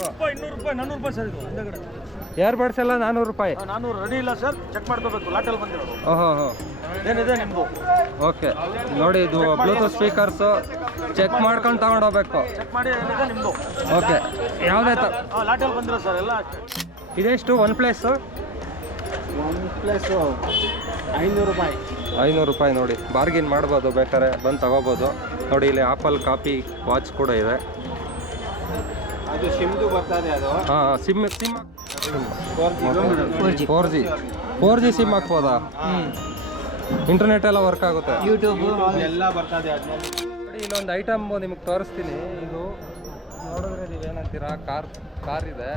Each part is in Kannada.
200 ರೂಪಾಯಿ 400 ರೂಪಾಯಿ ಸರ್ ಇದು ಹಿಂದಗಡೆ ಇಯರ್ಬಡ್ಸ್ ಎಲ್ಲ 400 ರೂಪಾಯಿ. 400 ರೆಡಿ ಇಲ್ಲ ಸರ್, ಚೆಕ್ ಮಾಡ್ಕೋಬೇಕು, ಲಾಟಲ್ಲಿ ಬಂದಿರೋದು. ಓಹೋ ಏನಿದೆ ನಿಮ್ಮದು? ಓಕೆ ನೋಡಿ, ಇದು ಬ್ಲೂಟೂತ್ ಸ್ಪೀಕರ್ಸು ಚೆಕ್ ಮಾಡ್ಕೊಂಡು ತಗೊಂಡೋಗ್ಬೇಕು. ಚೆಕ್ ಮಾಡಿ ಏನಿದೆ ನಿಮ್ಮದು. ಓಕೆ, ಯಾವುದೇ ಲಾಟಲ್ಲಿ ಬಂದಿರೋ ಸರ್ ಎಲ್ಲ. ಇದೆಷ್ಟು ಒನ್ ಪ್ಲೇಸು? 500 ರೂಪಾಯಿ. 500 ರೂಪಾಯಿ ನೋಡಿ, ಬಾರ್ಗಿನ್ ಮಾಡ್ಬೋದು, ಬೇಕಾದ್ರೆ ಬಂದು ತಗೋಬೋದು. ನೋಡಿ ಇಲ್ಲಿ ಆಪಲ್ ಕಾಪಿ ವಾಚ್ ಕೂಡ ಇದೆ. ಅದು ಸಿಮ್ದು ಬರ್ತದೆ ಅದು. ಹಾಂ, ಸಿಮ್ 4G ಸಿಮ್ ಹಾಕ್ಬೋದಾ? ಇಂಟರ್ನೆಟ್ ಎಲ್ಲ ವರ್ಕ್ ಆಗುತ್ತೆ, ಯೂಟ್ಯೂಬ್ ಎಲ್ಲ ಬರ್ತದೆ. ನೋಡಿ ಇಲ್ಲೊಂದು ಐಟಮ್ ನಿಮಗೆ ತೋರಿಸ್ತೀನಿ. ಇದು ನೋಡಿದ್ರೆ ನೀವೇನಂತೀರಾ, ಕಾರ್ ಇದೆ,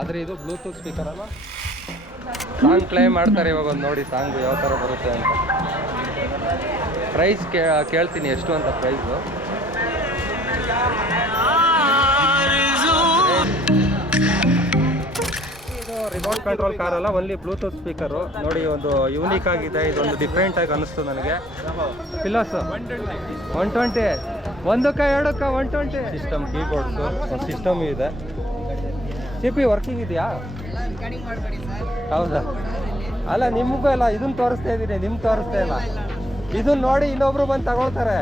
ಆದರೆ ಇದು ಬ್ಲೂಟೂತ್ ಸ್ಪೀಕರ್ ಅಲ್ಲ. ಸಾಂಗ್ ಪ್ಲೇ ಮಾಡ್ತಾರೆ ಇವಾಗ. ಒಂದು ನೋಡಿ ಸಾಂಗು ಯಾವ ಥರ ಬರುತ್ತೆ ಅಂತ. ಪ್ರೈಸ್ ಕೇಳ್ತೀನಿ ಎಷ್ಟು ಅಂತ ಪ್ರೈಸು. ಇದು ರಿಮೋಟ್ ಕಂಟ್ರೋಲ್ ಕಾರ್ ಅಲ್ಲ, ಓನ್ಲಿ ಬ್ಲೂಟೂತ್ ಸ್ಪೀಕರು. ನೋಡಿ ಒಂದು ಯೂನಿಕ್ ಆಗಿದೆ, ಇದೊಂದು ಡಿಫ್ರೆಂಟ್ ಆಗಿ ಅನ್ನಿಸ್ತು ನನಗೆ. ಪಿಲ್ಲರ್ಸ್ 120, ಒಂದಕ್ಕೆ ಎರಡಕ್ಕೆ 120. ಸಿಸ್ಟಮ್ ಕೀಬೋರ್ಡ್ಸು, ಸಿಸ್ಟಮ್ ಇದೆ. CP ವರ್ಕಿಂಗ್ ಇದೆಯಾ? ಹೌದಾ? ಅಲ್ಲ ನಿಮಗೂ ಅಲ್ಲ, ಇದನ್ನು ತೋರಿಸ್ತಾ ಇದ್ದೀನಿ, ನಿಮ್ಗೆ ತೋರಿಸ್ತಾ ಇಲ್ಲ. ಇದನ್ನ ನೋಡಿ ಇನ್ನೊಬ್ರು ಬಂದು ತಗೊಳ್ತಾರೆ,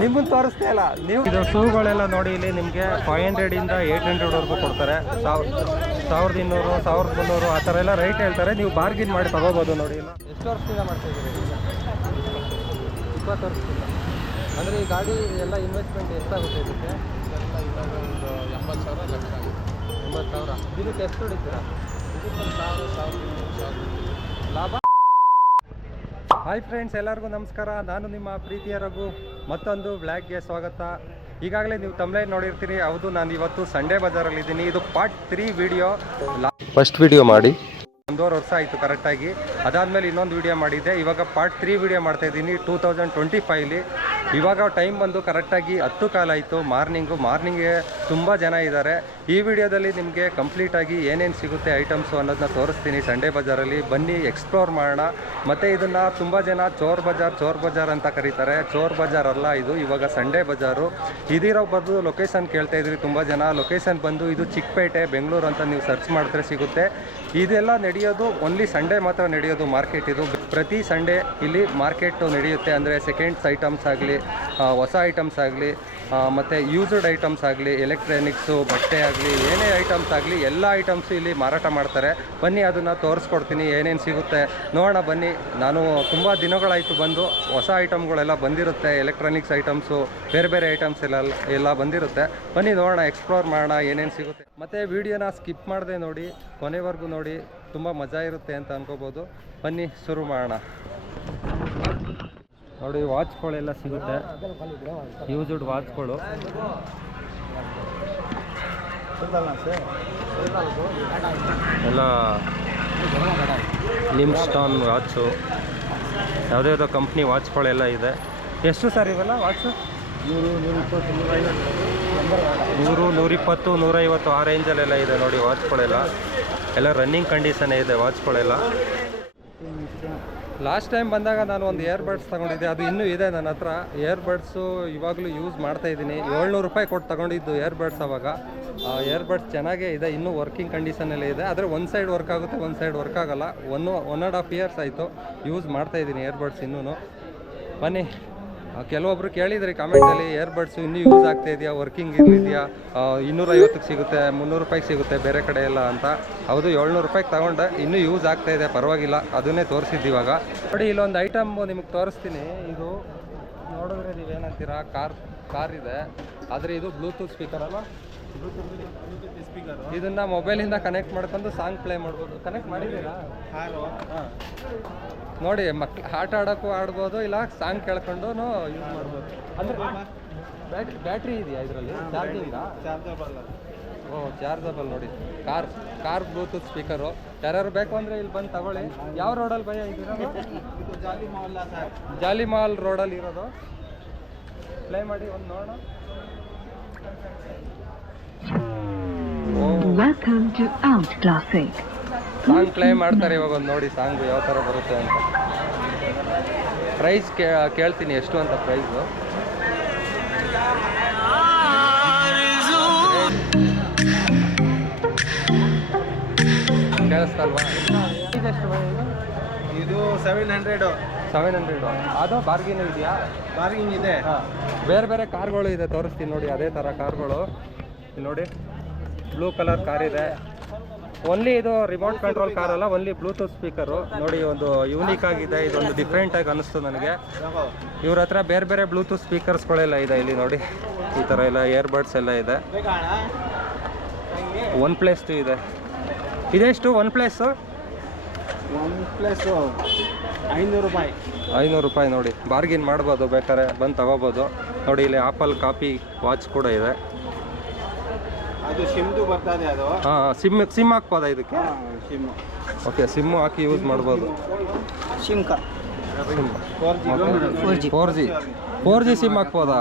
ನಿಮ್ಮನ್ನು ತೋರಿಸ್ತಾ ಇಲ್ಲ ನೀವು. ಇದು ಶೂಗಳೆಲ್ಲ ನೋಡಿ, ಇಲ್ಲಿ ನಿಮಗೆ 500 ಇಂದ 800ವರೆಗೂ ಕೊಡ್ತಾರೆ. 1200, 1300 ಆ ಥರ ಎಲ್ಲ ರೈಟ್ ಹೇಳ್ತಾರೆ. ನೀವು ಬಾರ್ಗಿನ್ ಮಾಡಿ ತಗೋಬೋದು. ನೋಡಿ ಇಲ್ಲ, ಎಷ್ಟು ವರ್ಷದಿಂದ ಮಾಡ್ತಾಯಿದ್ದೀರಿ? 20 ವರ್ಷದಿಂದ. ಅಂದರೆ ಈ ಗಾಡಿ ಎಲ್ಲ ಇನ್ವೆಸ್ಟ್ಮೆಂಟ್ ಎಷ್ಟಾಗುತ್ತೆ ಇದಕ್ಕೆ? ಒಂದು 80,000 ಲಕ್ಷ ಆಗುತ್ತೆ. 80,000. ದಿನಕ್ಕೆ ಎಷ್ಟು ಹೊಡಿತೀರಾ? ಲಾಭ. ಹಾಯ್ ಫ್ರೆಂಡ್ಸ್, ಎಲ್ಲರಿಗೂ ನಮಸ್ಕಾರ. ನಾನು ನಿಮ್ಮ ಪ್ರೀತಿಯ ರಘು. ಮತ್ತೊಂದು ಬ್ಲಾಗ್ಗೆ ಸ್ವಾಗತ. ಈಗಾಗಲೇ ನೀವು ತಮ್ಲೈನ್ ನೋಡಿರ್ತೀರಿ. ಹೌದು, ನಾನು ಇವತ್ತು ಸಂಡೇ ಬಜಾರಲ್ಲಿದ್ದೀನಿ. ಇದು ಪಾರ್ಟ್ 3 ವಿಡಿಯೋ. ಫಸ್ಟ್ ವಿಡಿಯೋ ಮಾಡಿ 1.5 ವರ್ಷ ಆಯಿತು ಕರೆಕ್ಟಾಗಿ. ಅದಾದಮೇಲೆ ಇನ್ನೊಂದು ವಿಡಿಯೋ ಮಾಡಿದ್ದೆ. ಇವಾಗ ಪಾರ್ಟ್ 3 ವಿಡಿಯೋ ಮಾಡ್ತಾಯಿದ್ದೀನಿ 2025ಲಿ. ಇವಾಗ ಟೈಮ್ ಬಂದು ಕರೆಕ್ಟಾಗಿ 10 ಕಾಲ ಆಯಿತು. ಮಾರ್ನಿಂಗ್ಗೆ ತುಂಬ ಜನ ಇದ್ದಾರೆ. ಈ ವಿಡಿಯೋದಲ್ಲಿ ನಿಮಗೆ ಕಂಪ್ಲೀಟಾಗಿ ಏನೇನು ಸಿಗುತ್ತೆ ಐಟಮ್ಸು ಅನ್ನೋದನ್ನ ತೋರಿಸ್ತೀನಿ ಸಂಡೇ ಬಜಾರಲ್ಲಿ. ಬನ್ನಿ ಎಕ್ಸ್ಪ್ಲೋರ್ ಮಾಡೋಣ. ಮತ್ತು ಇದನ್ನು ತುಂಬ ಜನ ಚೋರ್ ಬಜಾರ್ ಅಂತ ಕರೀತಾರೆ. ಚೋರ್ ಬಜಾರ್ ಅಲ್ಲ ಇದು, ಇವಾಗ ಸಂಡೇ ಬಜಾರು. ಇದಿರೋ ಬದಲು ಲೊಕೇಶನ್ ಕೇಳ್ತಾಯಿದ್ರಿ ತುಂಬ ಜನ. ಲೊಕೇಶನ್ ಬಂದು ಇದು ಚಿಕ್ಕಪೇಟೆ, ಬೆಂಗಳೂರು ಅಂತ ನೀವು ಸರ್ಚ್ ಮಾಡಿದ್ರೆ ಸಿಗುತ್ತೆ. ಇದೆಲ್ಲ ನಡೆಯೋದು ಓನ್ಲಿ ಸಂಡೇ ಮಾತ್ರ ನಡೆಯೋದು ಮಾರ್ಕೆಟ್. ಇದು ಪ್ರತಿ ಸಂಡೇ ಇಲ್ಲಿ ಮಾರ್ಕೆಟು ನಡೆಯುತ್ತೆ. ಅಂದರೆ ಸೆಕೆಂಡ್ಸ್ ಐಟಮ್ಸ್ ಆಗಲಿ, ಹೊಸ ಐಟಮ್ಸ್ ಆಗಲಿ, ಮತ್ತು ಯೂಸ್ಡ್ ಐಟಮ್ಸ್ ಆಗಲಿ, ಎಲೆಕ್ಟ್ರಾನಿಕ್ಸು, ಬಟ್ಟೆ ಆಗಲಿ, ಏನೇ ಐಟಮ್ಸ್ ಆಗಲಿ ಎಲ್ಲ ಐಟಮ್ಸು ಇಲ್ಲಿ ಮಾರಾಟ ಮಾಡ್ತಾರೆ. ಬನ್ನಿ ಅದನ್ನು ತೋರಿಸ್ಕೊಡ್ತೀನಿ ಏನೇನು ಸಿಗುತ್ತೆ ನೋಡೋಣ. ಬನ್ನಿ. ನಾನು ತುಂಬ ದಿನಗಳಾಯಿತು ಬಂದು. ಹೊಸ ಐಟಮ್ಗಳೆಲ್ಲ ಬಂದಿರುತ್ತೆ, ಎಲೆಕ್ಟ್ರಾನಿಕ್ಸ್ ಐಟಮ್ಸು, ಬೇರೆ ಐಟಮ್ಸ್ ಎಲ್ಲ ಬಂದಿರುತ್ತೆ. ಬನ್ನಿ ನೋಡೋಣ, ಎಕ್ಸ್ಪ್ಲೋರ್ ಮಾಡೋಣ ಏನೇನು ಸಿಗುತ್ತೆ. ಮತ್ತು ವಿಡಿಯೋನ ಸ್ಕಿಪ್ ಮಾಡದೆ ನೋಡಿ, ಕೊನೆವರೆಗೂ ನೋಡಿ, ತುಂಬ ಮಜಾ ಇರುತ್ತೆ ಅಂತ ಅನ್ಕೋಬೋದು. ಬನ್ನಿ ಶುರು ಮಾಡೋಣ. ನೋಡಿ ವಾಚ್ಗಳೆಲ್ಲ ಸಿಗುತ್ತೆ, ಯೂಸ್ಡ್ ವಾಚ್ಗಳು. ಎಲ್ಲ ಲಿಮ್ಸ್ಟಾನ್ ವಾಚು, ಯಾವುದ್ಯಾವುದೋ ಕಂಪ್ನಿ ವಾಚ್ಗಳೆಲ್ಲ ಇದೆ. ಎಷ್ಟು ಸರ್ ಇವೆಲ್ಲ ವಾಚು? 100, 120, 150 ಆ ರೇಂಜಲ್ಲೆಲ್ಲ ಇದೆ ನೋಡಿ ವಾಚ್ಗಳೆಲ್ಲ. ಎಲ್ಲ ರನ್ನಿಂಗ್ ಕಂಡೀಷನ್ನೇ ಇದೆ ವಾಚ್ಗಳೆಲ್ಲ. ಲಾಸ್ಟ್ ಟೈಮ್ ಬಂದಾಗ ನಾನು ಒಂದು ಇಯರ್ಬಡ್ಸ್ ತೊಗೊಂಡಿದ್ದೆ, ಅದು ಇನ್ನೂ ಇದೆ ನನ್ನ ಹತ್ರ. ಇಯರ್ಬಡ್ಸು ಇವಾಗಲೂ ಯೂಸ್ ಮಾಡ್ತಾಯಿದ್ದೀನಿ. 700 ರೂಪಾಯಿ ಕೊಟ್ಟು ತೊಗೊಂಡಿದ್ದು ಇಯರ್ಬಡ್ಸ್. ಅವಾಗ ಇಯರ್ಬಡ್ಸ್ ಚೆನ್ನಾಗೇ ಇದೆ, ಇನ್ನೂ ವರ್ಕಿಂಗ್ ಕಂಡೀಷನಲ್ಲೇ ಇದೆ. ಆದರೆ ಒಂದು ಸೈಡ್ ವರ್ಕ್ ಆಗುತ್ತೆ, ಒಂದು ಸೈಡ್ ವರ್ಕ್ ಆಗೋಲ್ಲ. 1.5 ಇಯರ್ಸ್ ಆಯಿತು ಯೂಸ್ ಮಾಡ್ತಾಯಿದ್ದೀನಿ ಇಯರ್ಬಡ್ಸ್ ಇನ್ನೂ. ಬನ್ನಿ. ಕೆಲವೊಬ್ರು ಕೇಳಿದ್ರಿ ಕಾಮೆಂಟಲ್ಲಿ, ಇಯರ್ಬಡ್ಸು ಇನ್ನೂ ಯೂಸ್ ಆಗ್ತಾ ಇದೆಯಾ, ವರ್ಕಿಂಗ್ ಇದೆಯಾ, 250ಕ್ಕೆ ಸಿಗುತ್ತೆ, 300 ರೂಪಾಯಿಗೆ ಸಿಗುತ್ತೆ ಬೇರೆ ಕಡೆ ಎಲ್ಲ ಅಂತ. ಹೌದು, 700 ರೂಪಾಯಿಗೆ ತಗೊಂಡೆ, ಇನ್ನೂ ಯೂಸ್ ಆಗ್ತಾ ಇದೆ, ಪರವಾಗಿಲ್ಲ. ಅದನ್ನೇ ತೋರಿಸಿದ್ದು ಇವಾಗ. ನೋಡಿ ಇಲ್ಲೊಂದು ಐಟಮ್ ನಿಮಗೆ ತೋರಿಸ್ತೀನಿ. ಇದು ನೋಡಿದ್ರೆ ನೀವೇನಂತೀರಾ, ಕಾರ್ ಇದೆ, ಆದರೆ ಇದು ಬ್ಲೂಟೂತ್ ಸ್ಪೀಕರ್ ಅಲ್ಲ. ಇದನ್ನು ಮೊಬೈಲಿಂದ ಕನೆಕ್ಟ್ ಮಾಡ್ಕೊಂಡು ಸಾಂಗ್ ಪ್ಲೇ ಮಾಡ್ಬೋದು. ಕನೆಕ್ಟ್ ಮಾಡಿದ್ದೀರಾ? ಹಾಂ ನೋಡಿ, ಮಕ್ಳು ಆಟ ಆಡೋಕ್ಕೂ ಆಡ್ಬೋದು, ಇಲ್ಲ ಸಾಂಗ್ ಕೇಳ್ಕೊಂಡು ಯೂಸ್ ಮಾಡ್ಬೋದು. ಅಂದರೆ ಬ್ಯಾಟ್ರಿ ಇದೆಯಾ ಇದರಲ್ಲಿ? ಚಾರ್ಜಿಂಗಾ? ಚಾರ್ಜಬಲ್. ನೋಡಿ ಕಾರ್ ಬ್ಲೂಟೂತ್ ಸ್ಪೀಕರು. ಯಾರ್ಯಾರು ಬೇಕು ಅಂದರೆ ಇಲ್ಲಿ ಬಂದು ತಗೊಳ್ಳಿ. ಯಾವ ರೋಡಲ್ಲಿ ಭಯ ಇದ್ದೀರೋದು? ಜಾಲಿಮಾಲ್ ರೋಡಲ್ಲಿ ಇರೋದು. ಪ್ಲೇ ಮಾಡಿ ಒಂದು ನೋಡೋಣ. Welcome to Out Classic. Song play ಮಾಡ್ತಾರೆ ಇವಾಗ. ಒಂದು ನೋಡಿ ಸಾಂಗು ಯಾವ ಥರ ಬರುತ್ತೆ ಅಂತ. ಪ್ರೈಸ್ ಕೇಳ್ತೀನಿ ಎಷ್ಟು ಅಂತ ಪ್ರೈಸು. ಕೇಳಿಸ್ತಲ್ವಾ? ಇದು 700 700 ಅದು ಬಾರ್ಗಿನ್ ಇದೆಯಾ? ಬಾರ್ಗಿಂಗ್ ಇದೆ. ಹಾಂ, ಬೇರೆ ಬೇರೆ ಕಾರ್ಗಳು ಇದೆ, ತೋರಿಸ್ತೀನಿ ನೋಡಿ. ಅದೇ ಥರ ಕಾರ್ಗಳು ಇಲ್ಲಿ ನೋಡಿ. ಬ್ಲೂ ಕಲರ್ ಕಾರ್ ಇದೆ. ಓನ್ಲಿ ಇದು ರಿಮೋಟ್ ಕಂಟ್ರೋಲ್ ಕಾರ್ ಅಲ್ಲ, ಓನ್ಲಿ ಬ್ಲೂಟೂತ್ ಸ್ಪೀಕರು ನೋಡಿ. ಒಂದು ಯೂನಿಕ್ ಆಗಿದೆ, ಇದೊಂದು ಡಿಫ್ರೆಂಟ್ ಆಗಿ ಅನಿಸ್ತು ನನಗೆ. ಇವ್ರ ಹತ್ರ ಬೇರೆ ಬೇರೆ ಬ್ಲೂಟೂತ್ ಸ್ಪೀಕರ್ಸ್ಗಳೆಲ್ಲ ಇದೆ ಇಲ್ಲಿ ನೋಡಿ. ಈ ಥರ ಎಲ್ಲ ಇಯರ್ಬಡ್ಸ್ ಎಲ್ಲ ಇದೆ. ಒನ್ ಪ್ಲಸ್ ಇದೆ. ಇದೆಷ್ಟು ಒನ್ ಪ್ಲಸ್? ₹500. 500 ರೂಪಾಯಿ ನೋಡಿ. ಬಾರ್ಗಿನ್ ಮಾಡ್ಬೋದು, ಬೇಕಾದ್ರೆ ಬಂದು ತಗೋಬೋದು ನೋಡಿ. ಇಲ್ಲಿ ಆಪಲ್ ಕಾಪಿ ವಾಚ್ ಕೂಡ ಇದೆ. ಅದು ಸಿಮ್ದು ಬರ್ತದೆ ಅದು. ಹಾಂ, ಸಿಮ್ ಹಾಕ್ಬೋದಾ ಇದಕ್ಕೆ? ಸಿಮ್. ಓಕೆ, ಸಿಮ್ಮು ಹಾಕಿ ಯೂಸ್ ಮಾಡ್ಬೋದು. ಸಿಮ್ ಕಾರ್ಡ್ 4G ಸಿಮ್ ಹಾಕ್ಬೋದಾ?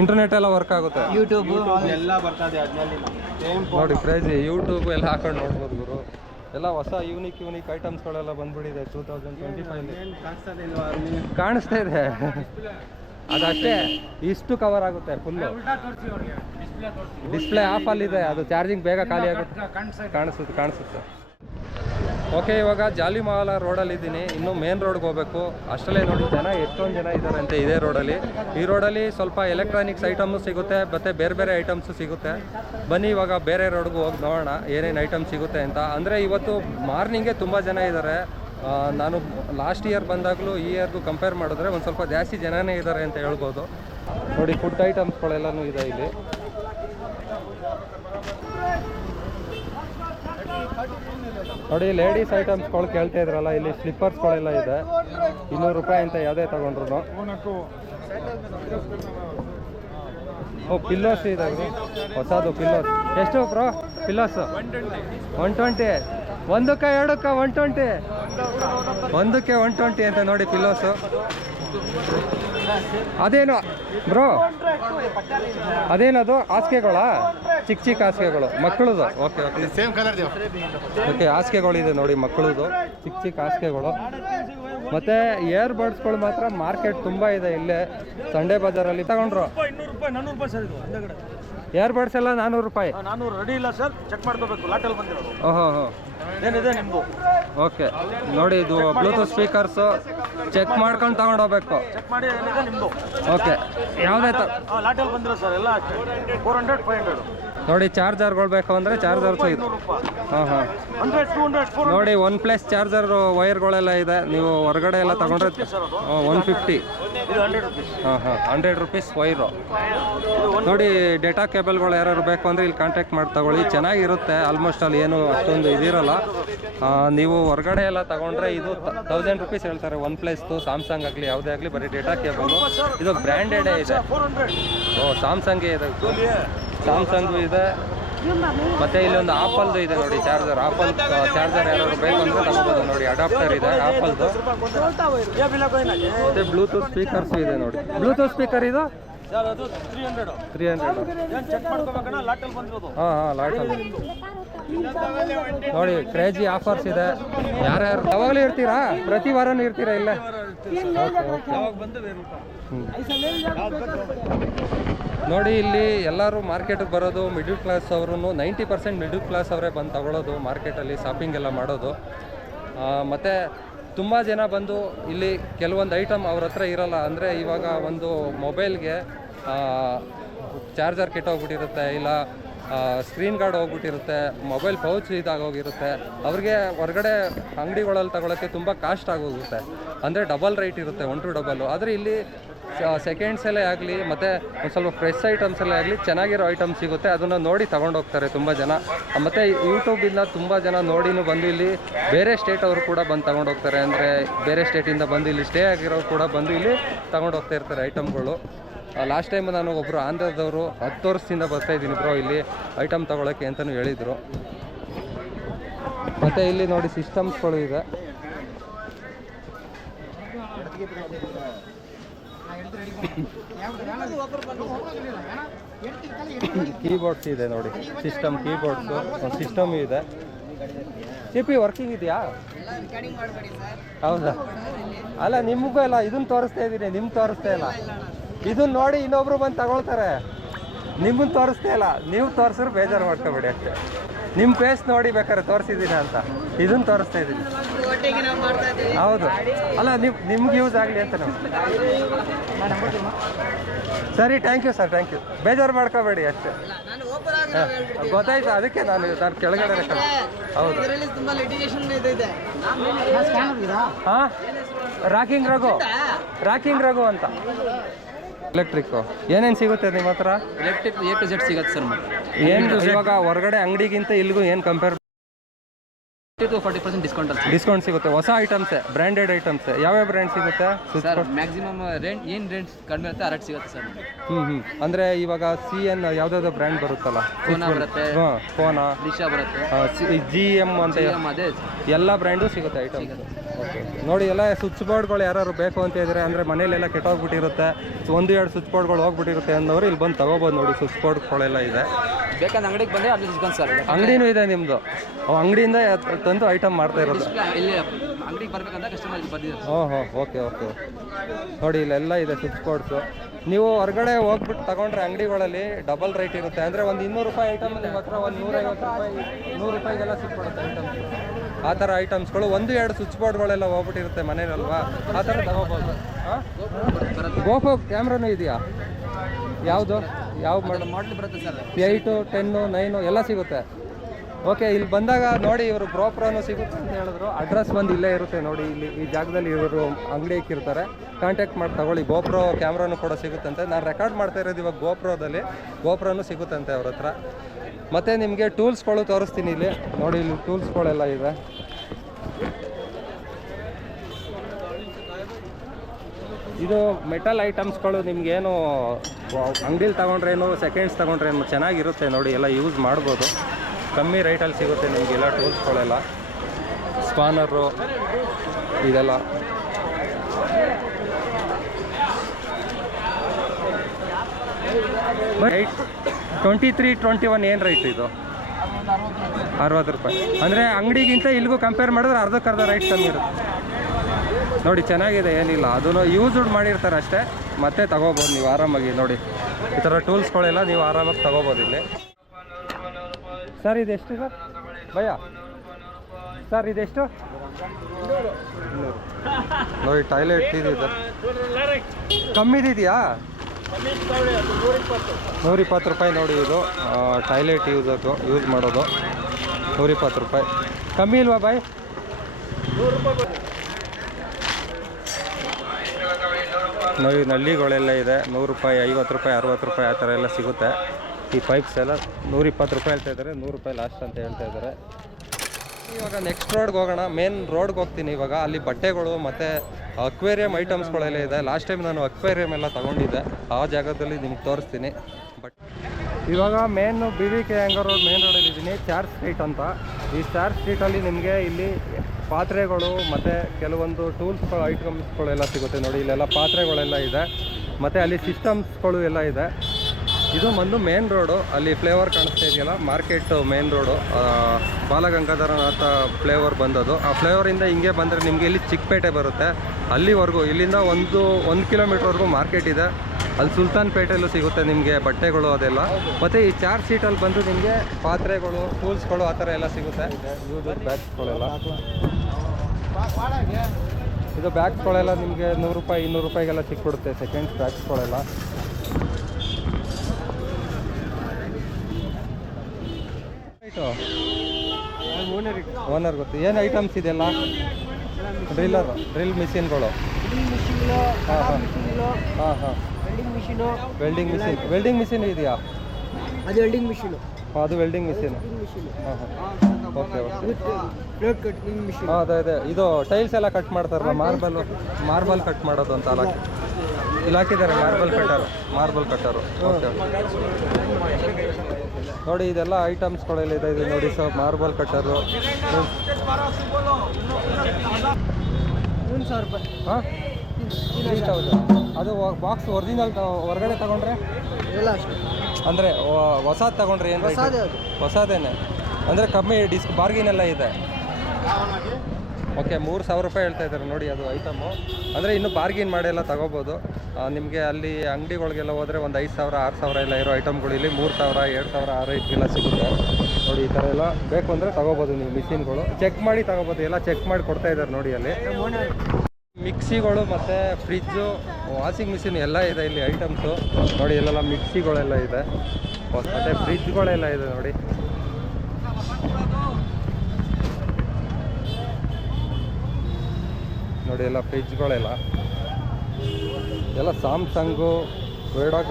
ಇಂಟರ್ನೆಟ್ ಎಲ್ಲ ವರ್ಕ್ ಆಗುತ್ತೆ. ಯೂಟ್ಯೂಬ್ ಎಲ್ಲ ಬರ್ತದೆ ಅದರಲ್ಲಿ. ನೋಡಿ ಕ್ರೇಜಿ, ಯೂಟ್ಯೂಬ್ ಎಲ್ಲ ಹಾಕೊಂಡು ನೋಡ್ಬೋದು ಗುರು. ಎಲ್ಲ ಹೊಸ ಯೂನಿಕ್ ಐಟಮ್ಸ್ಗಳೆಲ್ಲ ಬಂದ್ಬಿಟ್ಟಿದೆ 2025. ಕಾಣಿಸ್ತಾ ಇದೆ ಅದಷ್ಟೇ, ಇಷ್ಟು ಕವರ್ ಆಗುತ್ತೆ ಫುಲ್ಲು. ಡಿಸ್ಪ್ಲೇ ಆಫಲ್ಲಿದೆ, ಅದು ಚಾರ್ಜಿಂಗ್ ಬೇಗ ಖಾಲಿ ಆಗುತ್ತೆ. ಕಾಣಿಸುತ್ತೆ. ಓಕೆ, ಇವಾಗ ಜಾಲಿಮಹಲ ರೋಡಲ್ಲಿದ್ದೀನಿ. ಇನ್ನು ಮೇನ್ ರೋಡ್ಗೆ ಹೋಗಬೇಕು. ಅಷ್ಟರಲ್ಲೇ ನೋಡಿ ಜನ ಎಷ್ಟೊಂದು ಜನ ಇದ್ದಾರೆ ಅಂತ ಇದೇ ರೋಡಲ್ಲಿ. ಈ ರೋಡಲ್ಲಿ ಸ್ವಲ್ಪ ಎಲೆಕ್ಟ್ರಾನಿಕ್ಸ್ ಐಟಮ್ಸು ಸಿಗುತ್ತೆ, ಮತ್ತು ಬೇರೆ ಬೇರೆ ಐಟಮ್ಸು ಸಿಗುತ್ತೆ. ಬನ್ನಿ ಇವಾಗ ಬೇರೆ ರೋಡ್ಗೆ ಹೋಗಿ ನೋಡೋಣ ಏನೇನು ಐಟಮ್ ಸಿಗುತ್ತೆ ಅಂತ. ಅಂದರೆ ಇವತ್ತು ಮಾರ್ನಿಂಗೇ ತುಂಬ ಜನ ಇದ್ದಾರೆ. ನಾನು ಲಾಸ್ಟ್ ಇಯರ್ ಬಂದಾಗಲೂ ಈ ಇಯರ್ಗೂ ಕಂಪೇರ್ ಮಾಡಿದ್ರೆ ಒಂದು ಸ್ವಲ್ಪ ಜಾಸ್ತಿ ಜನನೇ ಇದ್ದಾರೆ ಅಂತ ಹೇಳ್ಬೋದು. ನೋಡಿ ಫುಡ್ ಐಟಮ್ಸ್ಗಳೆಲ್ಲನೂ ಇದೆ ಇಲ್ಲಿ. ನೋಡಿ ಲೇಡೀಸ್ ಐಟಮ್ಸ್ಗಳು ಕೇಳ್ತಾ ಇದ್ರಲ್ಲ, ಇಲ್ಲಿ ಸ್ಲಿಪ್ಪರ್ಸ್ಗಳೆಲ್ಲ ಇದೆ. 200 ರೂಪಾಯಿ ಅಂತ ಯಾವುದೇ ತಗೊಂಡ್ರು. ಓ, ಪಿಲ್ಲೋಸ್ ಇದೆ, ಹೊಸದು ಪಿಲ್ಲೋಸ್. ಎಷ್ಟು ಬ್ರೋ ಪಿಲ್ಲೋಸ್? 120. ಒಂದಕ್ಕೆ ಎರಡಕ್ಕೆ 120. ಒಂದಕ್ಕೆ 120 ಅಂತ ನೋಡಿ ಪಿಲ್ಲೋಸು. ಅದೇನು ಬ್ರೋ, ಅದೇನದು? ಹಾಸಿಗೆಗಳ? ಚಿಕ್ಕ ಹಾಸಿಗೆಗಳು ಮಕ್ಕಳದು? Okay same colour. ಓಕೆ, ಹಾಸಿಗೆಗಳಿದೆ ನೋಡಿ ಮಕ್ಕಳದು, ಚಿಕ್ಕ ಹಾಸಿಗೆಗಳು. ಮತ್ತು ಇಯರ್ ಬಡ್ಸ್ಗಳು ಮಾತ್ರ ಮಾರ್ಕೆಟ್ ತುಂಬ ಇದೆ ಇಲ್ಲೇ ಸಂಡೇ ಬಜಾರಲ್ಲಿ. ತಗೊಂಡ್ರು 200 ರೂಪಾಯಿ ಸರ್. ಇದು ಇಯರ್ ಬಡ್ಸ್ ಎಲ್ಲ 400 ರೂಪಾಯಿ. 400 ರೆಡಿ ಇಲ್ಲ ಸರ್, ಚೆಕ್ ಮಾಡ್ಕೋಬೇಕು. ಲಾಟಲ್ಲಿ ಬಂದಿರೋದು. ಓಹೋ, ಏನಿದೆ ನಿಮ್ಮದು? ಓಕೆ ನೋಡಿ, ಇದು ಬ್ಲೂಟೂತ್ ಸ್ಪೀಕರ್ಸು ಚೆಕ್ ಮಾಡ್ಕೊಂಡು ತಗೊಂಡು ಹೋಗ್ಬೇಕು. ಚೆಕ್ ಮಾಡಿ ಏನಿದೆ ನಿಮ್ಮದು. ಓಕೆ, ಯಾವುದೇ ಲಾಟಲ್ಲಿ ಬಂದಿರೋ ಸರ್ ಎಲ್ಲ 400 500 ನೋಡಿ. ಚಾರ್ಜರ್ಗಳು ಬೇಕು ಅಂದರೆ ಚಾರ್ಜರ್ಸು ಇದೆ. ಹಾಂ 100 200 ನೋಡಿ, ಒನ್ ಪ್ಲಸ್ ಚಾರ್ಜರ್ ವೈರ್ಗಳೆಲ್ಲ ಇದೆ. ನೀವು ಹೊರಗಡೆ ಎಲ್ಲ ತಗೊಂಡ್ರೆ 150. ಇದು 100 ರೂಪೀಸ್. ಹಾಂ 100 ರೂಪೀಸ್ ವೈರು ನೋಡಿ. ಡೇಟಾ ಕೇಬಲ್ಗಳು ಯಾರು ಬೇಕು ಅಂದರೆ ಇಲ್ಲಿ ಕಾಂಟ್ಯಾಕ್ಟ್ ಮಾಡಿ ತಗೊಳ್ಳಿ. ಚೆನ್ನಾಗಿರುತ್ತೆ. ಆಲ್ಮೋಸ್ಟ್ ಅಲ್ಲಿ ಏನು ಅಷ್ಟೊಂದು ಇದಿರಲ್ಲ. ನೀವು ಹೊರಗಡೆ ಎಲ್ಲ ತಗೊಂಡ್ರೆ ಇದು 1000 ರೂಪೀಸ್ ಹೇಳ್ತಾರೆ. ಒನ್ ಪ್ಲಸ್ದು, ಸ್ಯಾಮ್ಸಂಗ್ ಆಗಲಿ ಯಾವುದೇ ಆಗಲಿ, ಬರೀ ಡೇಟಾ ಕೇಬಲು. ಇದು ಬ್ರ್ಯಾಂಡೆಡೇ ಇದೆ. 400. ಓ, ಸ್ಯಾಮ್ಸಂಗೇ ಇದೆ. ಸ್ಯಾಮ್ಸಂಗು ಇದೆ. ಮತ್ತು ಇಲ್ಲಿ ಒಂದು ಆಪಲ್ದು ಇದೆ ನೋಡಿ ಚಾರ್ಜರ್. ಆಪಲ್ ಚಾರ್ಜರ್ ಯಾರು ಬೇಕು ಅಂದರೆ ತಗೋಬೋದು ನೋಡಿ. ಅಡಾಪ್ಟರ್ ಇದೆ ಆಪಲ್ದು. ಮತ್ತು ಬ್ಲೂಟೂತ್ ಸ್ಪೀಕರ್ಸು ಇದೆ ನೋಡಿ. ಬ್ಲೂಟೂತ್ ಸ್ಪೀಕರ್ ಇದು ಸರ್ ಅದು 300. ಚೆಕ್ ಮಾಡ್ಕೋಬೇಕಣ್ಣ, ಲಾಟಲ್ಲಿ ಬಂದಿರೋದು. ಹಾಂ ಲಾಟಲ್ಲಿ ನೋಡಿ. ಕ್ರೇಜಿ ಆಫರ್ಸ್ ಇದೆ. ಯಾರ್ಯಾರು ಯಾವಾಗಲೂ ಇರ್ತೀರಾ? ಪ್ರತಿ ವಾರನೂ ಇರ್ತೀರಾ ಇಲ್ಲೇ? ನೋಡಿ, ಇಲ್ಲಿ ಎಲ್ಲರೂ ಮಾರ್ಕೆಟಿಗೆ ಬರೋದು ಮಿಡ್ಲ್ ಕ್ಲಾಸ್ ಅವರು. 90% ಮಿಡ್ಲ್ ಕ್ಲಾಸ್ ಅವರೇ ಬಂದು ತಗೊಳ್ಳೋದು ಮಾರ್ಕೆಟಲ್ಲಿ, ಶಾಪಿಂಗ್ ಎಲ್ಲ ಮಾಡೋದು. ಮತ್ತು ತುಂಬ ಜನ ಬಂದು ಇಲ್ಲಿ ಕೆಲವೊಂದು ಐಟಮ್ ಅವ್ರ ಹತ್ರ ಇರೋಲ್ಲ. ಅಂದರೆ ಇವಾಗ ಒಂದು ಮೊಬೈಲ್ಗೆ ಚಾರ್ಜರ್ ಕೆಟ್ಟೋಗ್ಬಿಟ್ಟಿರುತ್ತೆ, ಇಲ್ಲ ಸ್ಕ್ರೀನ್ ಗಾರ್ಡ್ ಹೋಗ್ಬಿಟ್ಟಿರುತ್ತೆ, ಮೊಬೈಲ್ ಪೌಚ್ ಇದಾಗೋಗಿರುತ್ತೆ. ಅವ್ರಿಗೆ ಹೊರಗಡೆ ಅಂಗಡಿಗಳಲ್ಲಿ ತಗೊಳ್ಳೋಕ್ಕೆ ತುಂಬ ಕಾಸ್ಟ್ ಆಗೋಗುತ್ತೆ. ಅಂದರೆ ಡಬಲ್ ರೇಟ್ ಇರುತ್ತೆ, 1 to ಡಬಲ್ಲು. ಆದರೆ ಇಲ್ಲಿ ಸೆಕೆಂಡ್ಸಲ್ಲೇ ಆಗಲಿ, ಮತ್ತು ಒಂದು ಸ್ವಲ್ಪ ಫ್ರೆಶ್ ಐಟಮ್ಸಲ್ಲೇ ಆಗಲಿ ಚೆನ್ನಾಗಿರೋ ಐಟಮ್ಸ್ ಸಿಗುತ್ತೆ. ಅದನ್ನು ನೋಡಿ ತೊಗೊಂಡೋಗ್ತಾರೆ ತುಂಬ ಜನ. ಮತ್ತು ಯೂಟ್ಯೂಬಿಂದ ತುಂಬ ಜನ ನೋಡಿನೂ ಬಂದು ಇಲ್ಲಿ ಬೇರೆ ಸ್ಟೇಟ್ ಅವರು ಕೂಡ ಬಂದು ತೊಗೊಂಡೋಗ್ತಾರೆ. ಅಂದರೆ ಬೇರೆ ಸ್ಟೇಟಿಂದ ಬಂದು ಇಲ್ಲಿ ಸ್ಟೇ ಆಗಿರೋರು ಕೂಡ ಬಂದು ಇಲ್ಲಿ ತೊಗೊಂಡೋಗ್ತಾ ಇರ್ತಾರೆ ಐಟಮ್ಗಳು. ಲಾಸ್ಟ್ ಟೈಮ್ ನಾನು ಒಬ್ಬರು ಆಂಧ್ರದವರು 10 ವರ್ಷದಿಂದ ಬರ್ತಾಯಿದ್ದೀನಿ ಬ್ರೋ ಇಲ್ಲಿ ಐಟಮ್ ತೊಗೊಳಕ್ಕೆ ಅಂತಲೂ ಹೇಳಿದರು. ಮತ್ತು ಇಲ್ಲಿ ನೋಡಿ ಸಿಸ್ಟಮ್ಸ್ಗಳು ಇದೆ. ಕೀಬೋರ್ಡ್ಸ್ ಇದೆ ನೋಡಿ. ಸಿಸ್ಟಮ್ ಕೀಬೋರ್ಡ್ಸು, ಸಿಸ್ಟಮ್ ಇದೆ. CP ವರ್ಕಿಂಗ್ ಇದೆಯಾ? ಹೌದಾ? ಅಲ್ಲ, ನಿಮಗೂ ಎಲ್ಲ ಇದನ್ನು ತೋರಿಸ್ತಾ ಇದ್ದೀನಿ, ನಿಮ್ಗೆ ತೋರಿಸ್ತಾ ಇಲ್ಲ. ಇದನ್ನ ನೋಡಿ ಇನ್ನೊಬ್ರು ಬಂದು ತಗೊಳ್ತಾರೆ, ನಿಮ್ಮನ್ನು ತೋರಿಸ್ತಾ ಇಲ್ಲ. ನೀವು ತೋರಿಸಿದ್ರೆ ಬೇಜಾರು ಮಾಡ್ಕೋಬೇಡಿ ಅಷ್ಟೇ. ನಿಮ್ಮ ಫೇಸ್ ನೋಡಿ ಬೇಕಾದ್ರೆ ತೋರಿಸಿದ್ದೀನಿ ಅಂತ ಇದನ್ನು ತೋರಿಸ್ತಾ ಇದ್ದೀನಿ. ಹೌದು, ಅಲ್ಲ ನಿಮ್ಗೆ ಯೂಸ್ ಆಗಲಿ ಅಂತ ನಾವು. ಸರಿ, thank you sir, thank you. ಬೇಜಾರು ಮಾಡ್ಕೋಬೇಡಿ ಅಷ್ಟೇ. ಗೊತ್ತಾಯ್ತು, ಅದಕ್ಕೆ ನಾನು ಕೆಳಗಡೆ ಹೌದು. ಹಾಂ, ರಾಕಿಂಗ್ ರಘು ಅಂತ ಎಲೆಕ್ಟ್ರಿಕ್ಕು ಏನೇನು ಸಿಗುತ್ತೆ ನಿಮ್ಮ ಹತ್ರ? ಎಲೆಕ್ಟ್ರಿಕ್ A to Z ಸಿಗುತ್ತೆ ಸರ್. ಏನು ಇವಾಗ ಹೊರಗಡೆ ಅಂಗಡಿಗಿಂತ ಇಲ್ಲಿಗೂ ಏನು ಕಂಪೇರ್? 40% ಡಿಸ್ಕೌಂಟ್ ಅಂತ ಡಿಸ್ಕೌಂಟ್ ಸಿಗುತ್ತೆ. ಹೊಸ ಐಟಮ್ಸೇ, ಬ್ರ್ಯಾಂಡೆಡ್ ಐಟಮ್ಸೇ. ಯಾವ್ಯಾವ ಬ್ರ್ಯಾಂಡ್ ಸಿಗುತ್ತೆ ಸರ್? ಮ್ಯಾಕ್ಸಿಮಮ್ ರೇಂಜ್ ಕಡಿಮೆ ಇರುತ್ತೆ, ಅರಟ್ ಸಿಗುತ್ತೆ ಸರ್. ಅಂದರೆ ಇವಾಗ CN ಯಾವುದಾದ್ರು ಬ್ರ್ಯಾಂಡ್ ಬರುತ್ತಲ್ಲ, ಫೋನಾ ಬರುತ್ತೆ, ಫೋನಾ, ಲಿಶಾ ಬರುತ್ತೆ, GM ಅಂತ ಅದೇ ಎಲ್ಲ ಬ್ರ್ಯಾಂಡು ಸಿಗುತ್ತೆ ಐಟಮ್. ಓಕೆ, ನೋಡಿ ಎಲ್ಲ ಸ್ವಿಚ್ ಬೋರ್ಡ್ಗಳು ಯಾರು ಬೇಕು ಅಂತ ಇದ್ರೆ, ಅಂದರೆ ಮನೇಲೆಲ್ಲ ಕೆಟ್ಟೋಗ್ಬಿಟ್ಟಿರುತ್ತೆ, 1-2 ಸ್ವಿಚ್ ಬೋರ್ಡ್ಗಳು ಹೋಗ್ಬಿಟ್ಟಿರುತ್ತೆ ಅಂದವರು ಇಲ್ಲಿ ಬಂದು ತಗೋಬೋದು. ನೋಡಿ, ಸ್ವಿಚ್ ಬೋರ್ಡ್ಗಳೆಲ್ಲ ಇದೆ. ಬೇಕಾದ್ರೆ ಅಂಗಡಿಗೆ ಬಂದರೆ ಅಲ್ಲಿ ಸಿಗುತ್ತೆ ಸರ್. ಅಂಗಡಿನೂ ಇದೆ ನಿಮ್ಮದು? ಅಂಗಡಿಯಿಂದ ತಂದು ಐಟಮ್ ಮಾಡ್ತಾ ಇರೋದು? ಇಲ್ಲಿ ಅಂಗಡಿಗೆ ಬರ್ಬೇಕಂತ ಕಸ್ಟಮರ್ ಬಂದಿದ್ದಾರೆ. ಓಹೋ, ಓಕೆ. ನೋಡಿ, ಇಲ್ಲೆಲ್ಲ ಇದೆ ಸ್ವಿಚ್ ಬೋರ್ಡ್ಸು. ನೀವು ಹೊರಗಡೆ ಹೋಗ್ಬಿಟ್ಟು ತಗೊಂಡ್ರೆ ಅಂಗಡಿಗಳಲ್ಲಿ ಡಬಲ್ ರೇಟ್ ಇರುತ್ತೆ. ಅಂದರೆ ಒಂದು 200 ರೂಪಾಯಿ ಐಟಮ್ ನಿಮ್ಮ ಹತ್ರ ಒಂದು 150 ರೂಪಾಯಿ, 100 ರೂಪಾಯಿಗೆಲ್ಲ ಸಿಕ್ಬಿಡುತ್ತೆ ಐಟಮ್ಸ್. ಆ ಥರ ಐಟಮ್ಸ್ಗಳು 1-2 ಸ್ವಿಚ್ ಬೋರ್ಡ್ಗಳೆಲ್ಲ ಹೋಗ್ಬಿಟ್ಟಿರುತ್ತೆ ಮನೇನಲ್ವಾ, ಆ ಥರ ತಗೋಬೋದು. ಹಾಂ, ಗೋಪೋ ಕ್ಯಾಮ್ರಾನೂ ಇದೆಯಾ? ಯಾವುದು ಯಾವ ಮಾಡಲ್ ಬರುತ್ತೆ ಸರ್? 8, 10, 9 ಎಲ್ಲ ಸಿಗುತ್ತೆ. ಓಕೆ, ಇಲ್ಲಿ ಬಂದಾಗ ನೋಡಿ, ಇವರು GoProನು ಸಿಗುತ್ತೆ ಅಂತ ಹೇಳಿದ್ರು. ಅಡ್ರೆಸ್ ಬಂದು ಇಲ್ಲೇ ಇರುತ್ತೆ ನೋಡಿ, ಇಲ್ಲಿ ಈ ಜಾಗದಲ್ಲಿ ಇವರು ಅಂಗಡಿ ಇಕ್ಕಿರ್ತಾರೆ. ಕಾಂಟ್ಯಾಕ್ಟ್ ಮಾಡಿ ತಗೊಳ್ಳಿ. GoPro ಕ್ಯಾಮ್ರಾನು ಕೂಡ ಸಿಗುತ್ತಂತೆ. ನಾನು ರೆಕಾರ್ಡ್ ಮಾಡ್ತಾ ಇರೋದು ಇವಾಗ GoProದಲ್ಲಿ. GoProನು ಸಿಗುತ್ತಂತೆ ಅವ್ರ ಹತ್ರ. ಮತ್ತು ನಿಮಗೆ ಟೂಲ್ಸ್ಗಳು ತೋರಿಸ್ತೀನಿ ಇಲ್ಲಿ ನೋಡಿ. ಇಲ್ಲಿ ಟೂಲ್ಸ್ಗಳೆಲ್ಲ ಇದೆ. ಇದು ಮೆಟಲ್ ಐಟಮ್ಸ್ಗಳು ನಿಮಗೇನು ಅಂಗಡಿಲಿ ತೊಗೊಂಡ್ರೇನು, ಸೆಕೆಂಡ್ಸ್ ತೊಗೊಂಡ್ರೇನು ಚೆನ್ನಾಗಿರುತ್ತೆ ನೋಡಿ. ಎಲ್ಲ ಯೂಸ್ ಮಾಡ್ಬೋದು. ಕಮ್ಮಿ ರೇಟಲ್ಲಿ ಸಿಗುತ್ತೆ ನಿಮಗೆಲ್ಲ ಟೂಲ್ಸ್ಗಳೆಲ್ಲ. ಸ್ಪಾನರು ಇದೆಲ್ಲ. ರೈಟ್ 23-21 ಏನು ರೈಟ್ ಇದು? 60 ರೂಪಾಯಿ. ಅಂದರೆ ಅಂಗಡಿಗಿಂತ ಇಲ್ಲಿಗೂ ಕಂಪೇರ್ ಮಾಡಿದ್ರೆ ಅರ್ಧಕ್ಕರ್ಧ ರೈಟ್ ಕಮ್ಮಿ ಇರುತ್ತೆ ನೋಡಿ. ಚೆನ್ನಾಗಿದೆ, ಏನಿಲ್ಲ. ಅದನ್ನು ಯೂಸ್ಡ್ ಮಾಡಿರ್ತಾರೆ ಅಷ್ಟೇ. ಮತ್ತೆ ತಗೋಬೋದು ನೀವು ಆರಾಮಾಗಿ. ನೋಡಿ, ಈ ಥರ ಟೂಲ್ಸ್ಗಳೆಲ್ಲ ನೀವು ಆರಾಮಾಗಿ ತಗೋಬೋದು ಇಲ್ಲಿ. ಸರ್ ಇದೆಷ್ಟು ಸರ್? ಭಯ್ಯ ಸರ್ ಇದೆಷ್ಟು? 200 ನೋಡಿ. ಟಾಯ್ಲೆಟ್ ಇದೆ ಕಮ್ಮಿದೆಯಾ? 120 ರೂಪಾಯಿ ನೋಡಿ. ಇದು ಟಾಯ್ಲೆಟ್ ಯೂಸ್ ಮಾಡೋದು 120 ರೂಪಾಯಿ. ಕಮ್ಮಿ ಇಲ್ವಾ ಬಾಯ್? 100 ರೂಪಾಯಿ ನೋಡಿ. ನಲ್ಲಿಗಳೆಲ್ಲ ಇದೆ 100 ರೂಪಾಯಿ, 50 ರೂಪಾಯಿ, 60 ರೂಪಾಯಿ ಆ ಥರ ಎಲ್ಲ ಸಿಗುತ್ತೆ. ಈ ಪೈಪ್ಸ್ ಎಲ್ಲ 120 ರೂಪಾಯಿ ಹೇಳ್ತಾ ಇದ್ದಾರೆ. 100 ರೂಪಾಯಿ ಲಾಸ್ಟ್ ಅಂತ ಹೇಳ್ತಾ ಇದ್ದಾರೆ. ಇವಾಗ ನೆಕ್ಸ್ಟ್ ರೋಡ್ಗೆ ಹೋಗೋಣ. ಮೇನ್ ರೋಡ್ಗೆ ಹೋಗ್ತೀನಿ ಇವಾಗ. ಅಲ್ಲಿ ಬಟ್ಟೆಗಳು ಮತ್ತು ಅಕ್ವೇರಿಯಂ ಐಟಮ್ಸ್ಗಳೆಲ್ಲ ಇದೆ. ಲಾಸ್ಟ್ ಟೈಮ್ ನಾನು ಅಕ್ವೇರಿಯಂ ಎಲ್ಲ ತೊಗೊಂಡಿದ್ದೆ. ಆ ಜಾಗದಲ್ಲಿ ನಿಮ್ಗೆ ತೋರಿಸ್ತೀನಿ. ಬಟ್ ಇವಾಗ main BVK Iyengar road main ರೋಡಲ್ಲಿ ಇದ್ದೀನಿ. ಚಾರ್ಜ್ ಸ್ಟ್ರೀಟ್ ಅಂತ. ಈ ಚಾರ್ಜ್ ಸ್ಟ್ರೀಟಲ್ಲಿ ನಿಮಗೆ ಇಲ್ಲಿ ಪಾತ್ರೆಗಳು ಮತ್ತು ಕೆಲವೊಂದು ಟೂಲ್ಸ್ಗಳು ಐಟಮ್ಸ್ಗಳೆಲ್ಲ ಸಿಗುತ್ತೆ ನೋಡಿ. ಇಲ್ಲೆಲ್ಲ ಪಾತ್ರೆಗಳೆಲ್ಲ ಇದೆ. ಮತ್ತು ಅಲ್ಲಿ ಸಿಸ್ಟಮ್ಸ್ಗಳು ಎಲ್ಲ ಇದೆ. ಇದು ಒಂದು ಮೇನ್ ರೋಡು. ಅಲ್ಲಿ ಫ್ಲೇವರ್ ಕಾಣಿಸ್ತಾ ಇದೆಯಲ್ಲ, market main road. Balagangadharanatha flavour ಬಂದದು. ಆ ಫ್ಲೇವರಿಂದ ಹಿಂಗೆ ಬಂದರೆ ನಿಮಗೆ ಇಲ್ಲಿ ಚಿಕ್ಕಪೇಟೆ ಬರುತ್ತೆ. ಅಲ್ಲಿವರೆಗೂ ಇಲ್ಲಿಂದ 1 ಕಿಲೋಮೀಟ್ರ್ವರೆಗೂ ಮಾರ್ಕೆಟ್ ಇದೆ. ಅಲ್ಲಿ ಸುಲ್ತಾನ್ಪೇಟೆಯಲ್ಲೂ ಸಿಗುತ್ತೆ ನಿಮಗೆ ಬಟ್ಟೆಗಳು ಅದೆಲ್ಲ. ಮತ್ತು ಈ ಚಾರ್ಜ್ ಶೀಟಲ್ಲಿ ಬಂದು ನಿಮಗೆ ಪಾತ್ರೆಗಳು, ಟೂಲ್ಸ್ಗಳು ಆ ಥರ ಎಲ್ಲ ಸಿಗುತ್ತೆ. ಯೂಸರ್ ಬ್ಯಾಗ್ಸ್ಗಳೆಲ್ಲ, ಇದು ಬ್ಯಾಗ್ಸ್ಗಳೆಲ್ಲ ನಿಮಗೆ 100 ರೂಪಾಯಿ, 200 ರೂಪಾಯಿಗೆಲ್ಲ ಸಿಕ್ಬಿಡುತ್ತೆ. ಸೆಕೆಂಡ್ಸ್ ಬ್ಯಾಗ್ಸ್ಗಳೆಲ್ಲ. ಓನರ್ ಗೊತ್ತು. ಏನು ಐಟಮ್ಸ್ ಇದೆಲ್ಲ? ಡ್ರಿಲ್ ಮಿಷಿನ್ಗಳು. ಹಾಂ. ವೆಲ್ಡಿಂಗ್ ಮಿಷಿನ್ ಇದೆಯಾ? ಅದು ವೆಲ್ಡಿಂಗ್ ಮಿಷಿನು. ಅದು ವೆಲ್ಡಿಂಗ್ ಮಿಷಿನ್. ಹಾಂ. ಓಕೆ. ಹಾಂ, ಅದೇ ಇದು ಟೈಲ್ಸ್ ಎಲ್ಲ ಕಟ್ ಮಾಡ್ತಾರಲ್ಲ, ಮಾರ್ಬಲ್ ಕಟ್ ಮಾಡೋದು ಅಂತ ಅಲ್ಲ ಇಲ್ಲಿ ಹಾಕಿದ್ದಾರೆ. ಮಾರ್ಬಲ್ ಕಟ್ಟರು. ಓಕೆ ನೋಡಿ, ಇದೆಲ್ಲ ಐಟಮ್ಸ್ಗಳೆಲ್ಲ ಇದೆ ನೋಡಿ. So marble cutter. ಹಾಂ, 3000. ಅದು ಬಾಕ್ಸ್ ಒರಿಜಿನಲ್ ಹೊರಗಡೆ ತಗೊಂಡ್ರೆ ಎಲ್ಲ ಅಷ್ಟೇ. ಅಂದರೆ ಹೊಸದು ತಗೊಂಡ್ರೆ ಏನು? ಹೊಸದೇನೆ. ಅಂದರೆ ಕಮ್ಮಿ ಬಾರ್ಗಿನ್ ಎಲ್ಲ ಇದೆ. ಓಕೆ 3,000 ರೂಪಾಯಿ ಹೇಳ್ತಾ ಇದ್ದಾರೆ ನೋಡಿ ಅದು ಐಟಮು. ಅಂದರೆ ಇನ್ನೂ ಬಾರ್ಗಿನ್ ಮಾಡಿ ಎಲ್ಲ ತೊಗೋಬೋದು. ನಿಮಗೆ ಅಲ್ಲಿ ಅಂಗಡಿಗಳಿಗೆಲ್ಲ ಹೋದರೆ ಒಂದು 5,000 6,000 ಎಲ್ಲ ಇರೋ ಐಟಮ್ಗಳು ಇಲ್ಲಿ 3,000 2,000 ಆ ರೇಟ್ಗೆಲ್ಲ ಸಿಗುತ್ತೆ ನೋಡಿ. ಈ ಥರ ಎಲ್ಲ ಬೇಕು ಅಂದರೆ ತೊಗೋಬೋದು ನೀವು. ಮಿಷಿನ್ಗಳು ಚೆಕ್ ಮಾಡಿ ತೊಗೋಬೋದು, ಎಲ್ಲ ಚೆಕ್ ಮಾಡಿ ಕೊಡ್ತಾ ಇದ್ದಾರೆ ನೋಡಿ ಅಲ್ಲಿ. ಮಿಕ್ಸಿಗಳು ಮತ್ತು ಫ್ರಿಜ್ಜು, ವಾಷಿಂಗ್ ಮಿಷಿನ್ ಎಲ್ಲ ಇದೆ ಇಲ್ಲಿ ಐಟಮ್ಸು ನೋಡಿ. ಇಲ್ಲೆಲ್ಲ ಮಿಕ್ಸಿಗಳೆಲ್ಲ ಇದೆ ಮತ್ತು ಫ್ರಿಜ್ಗಳೆಲ್ಲ ಇದೆ ನೋಡಿ. ನೋಡಿ ಎಲ್ಲ ಫ್ರಿಜ್ಗಳೆಲ್ಲ ಎಲ್ಲ ಸ್ಯಾಮ್ಸಂಗು, ವೇಡಾಗ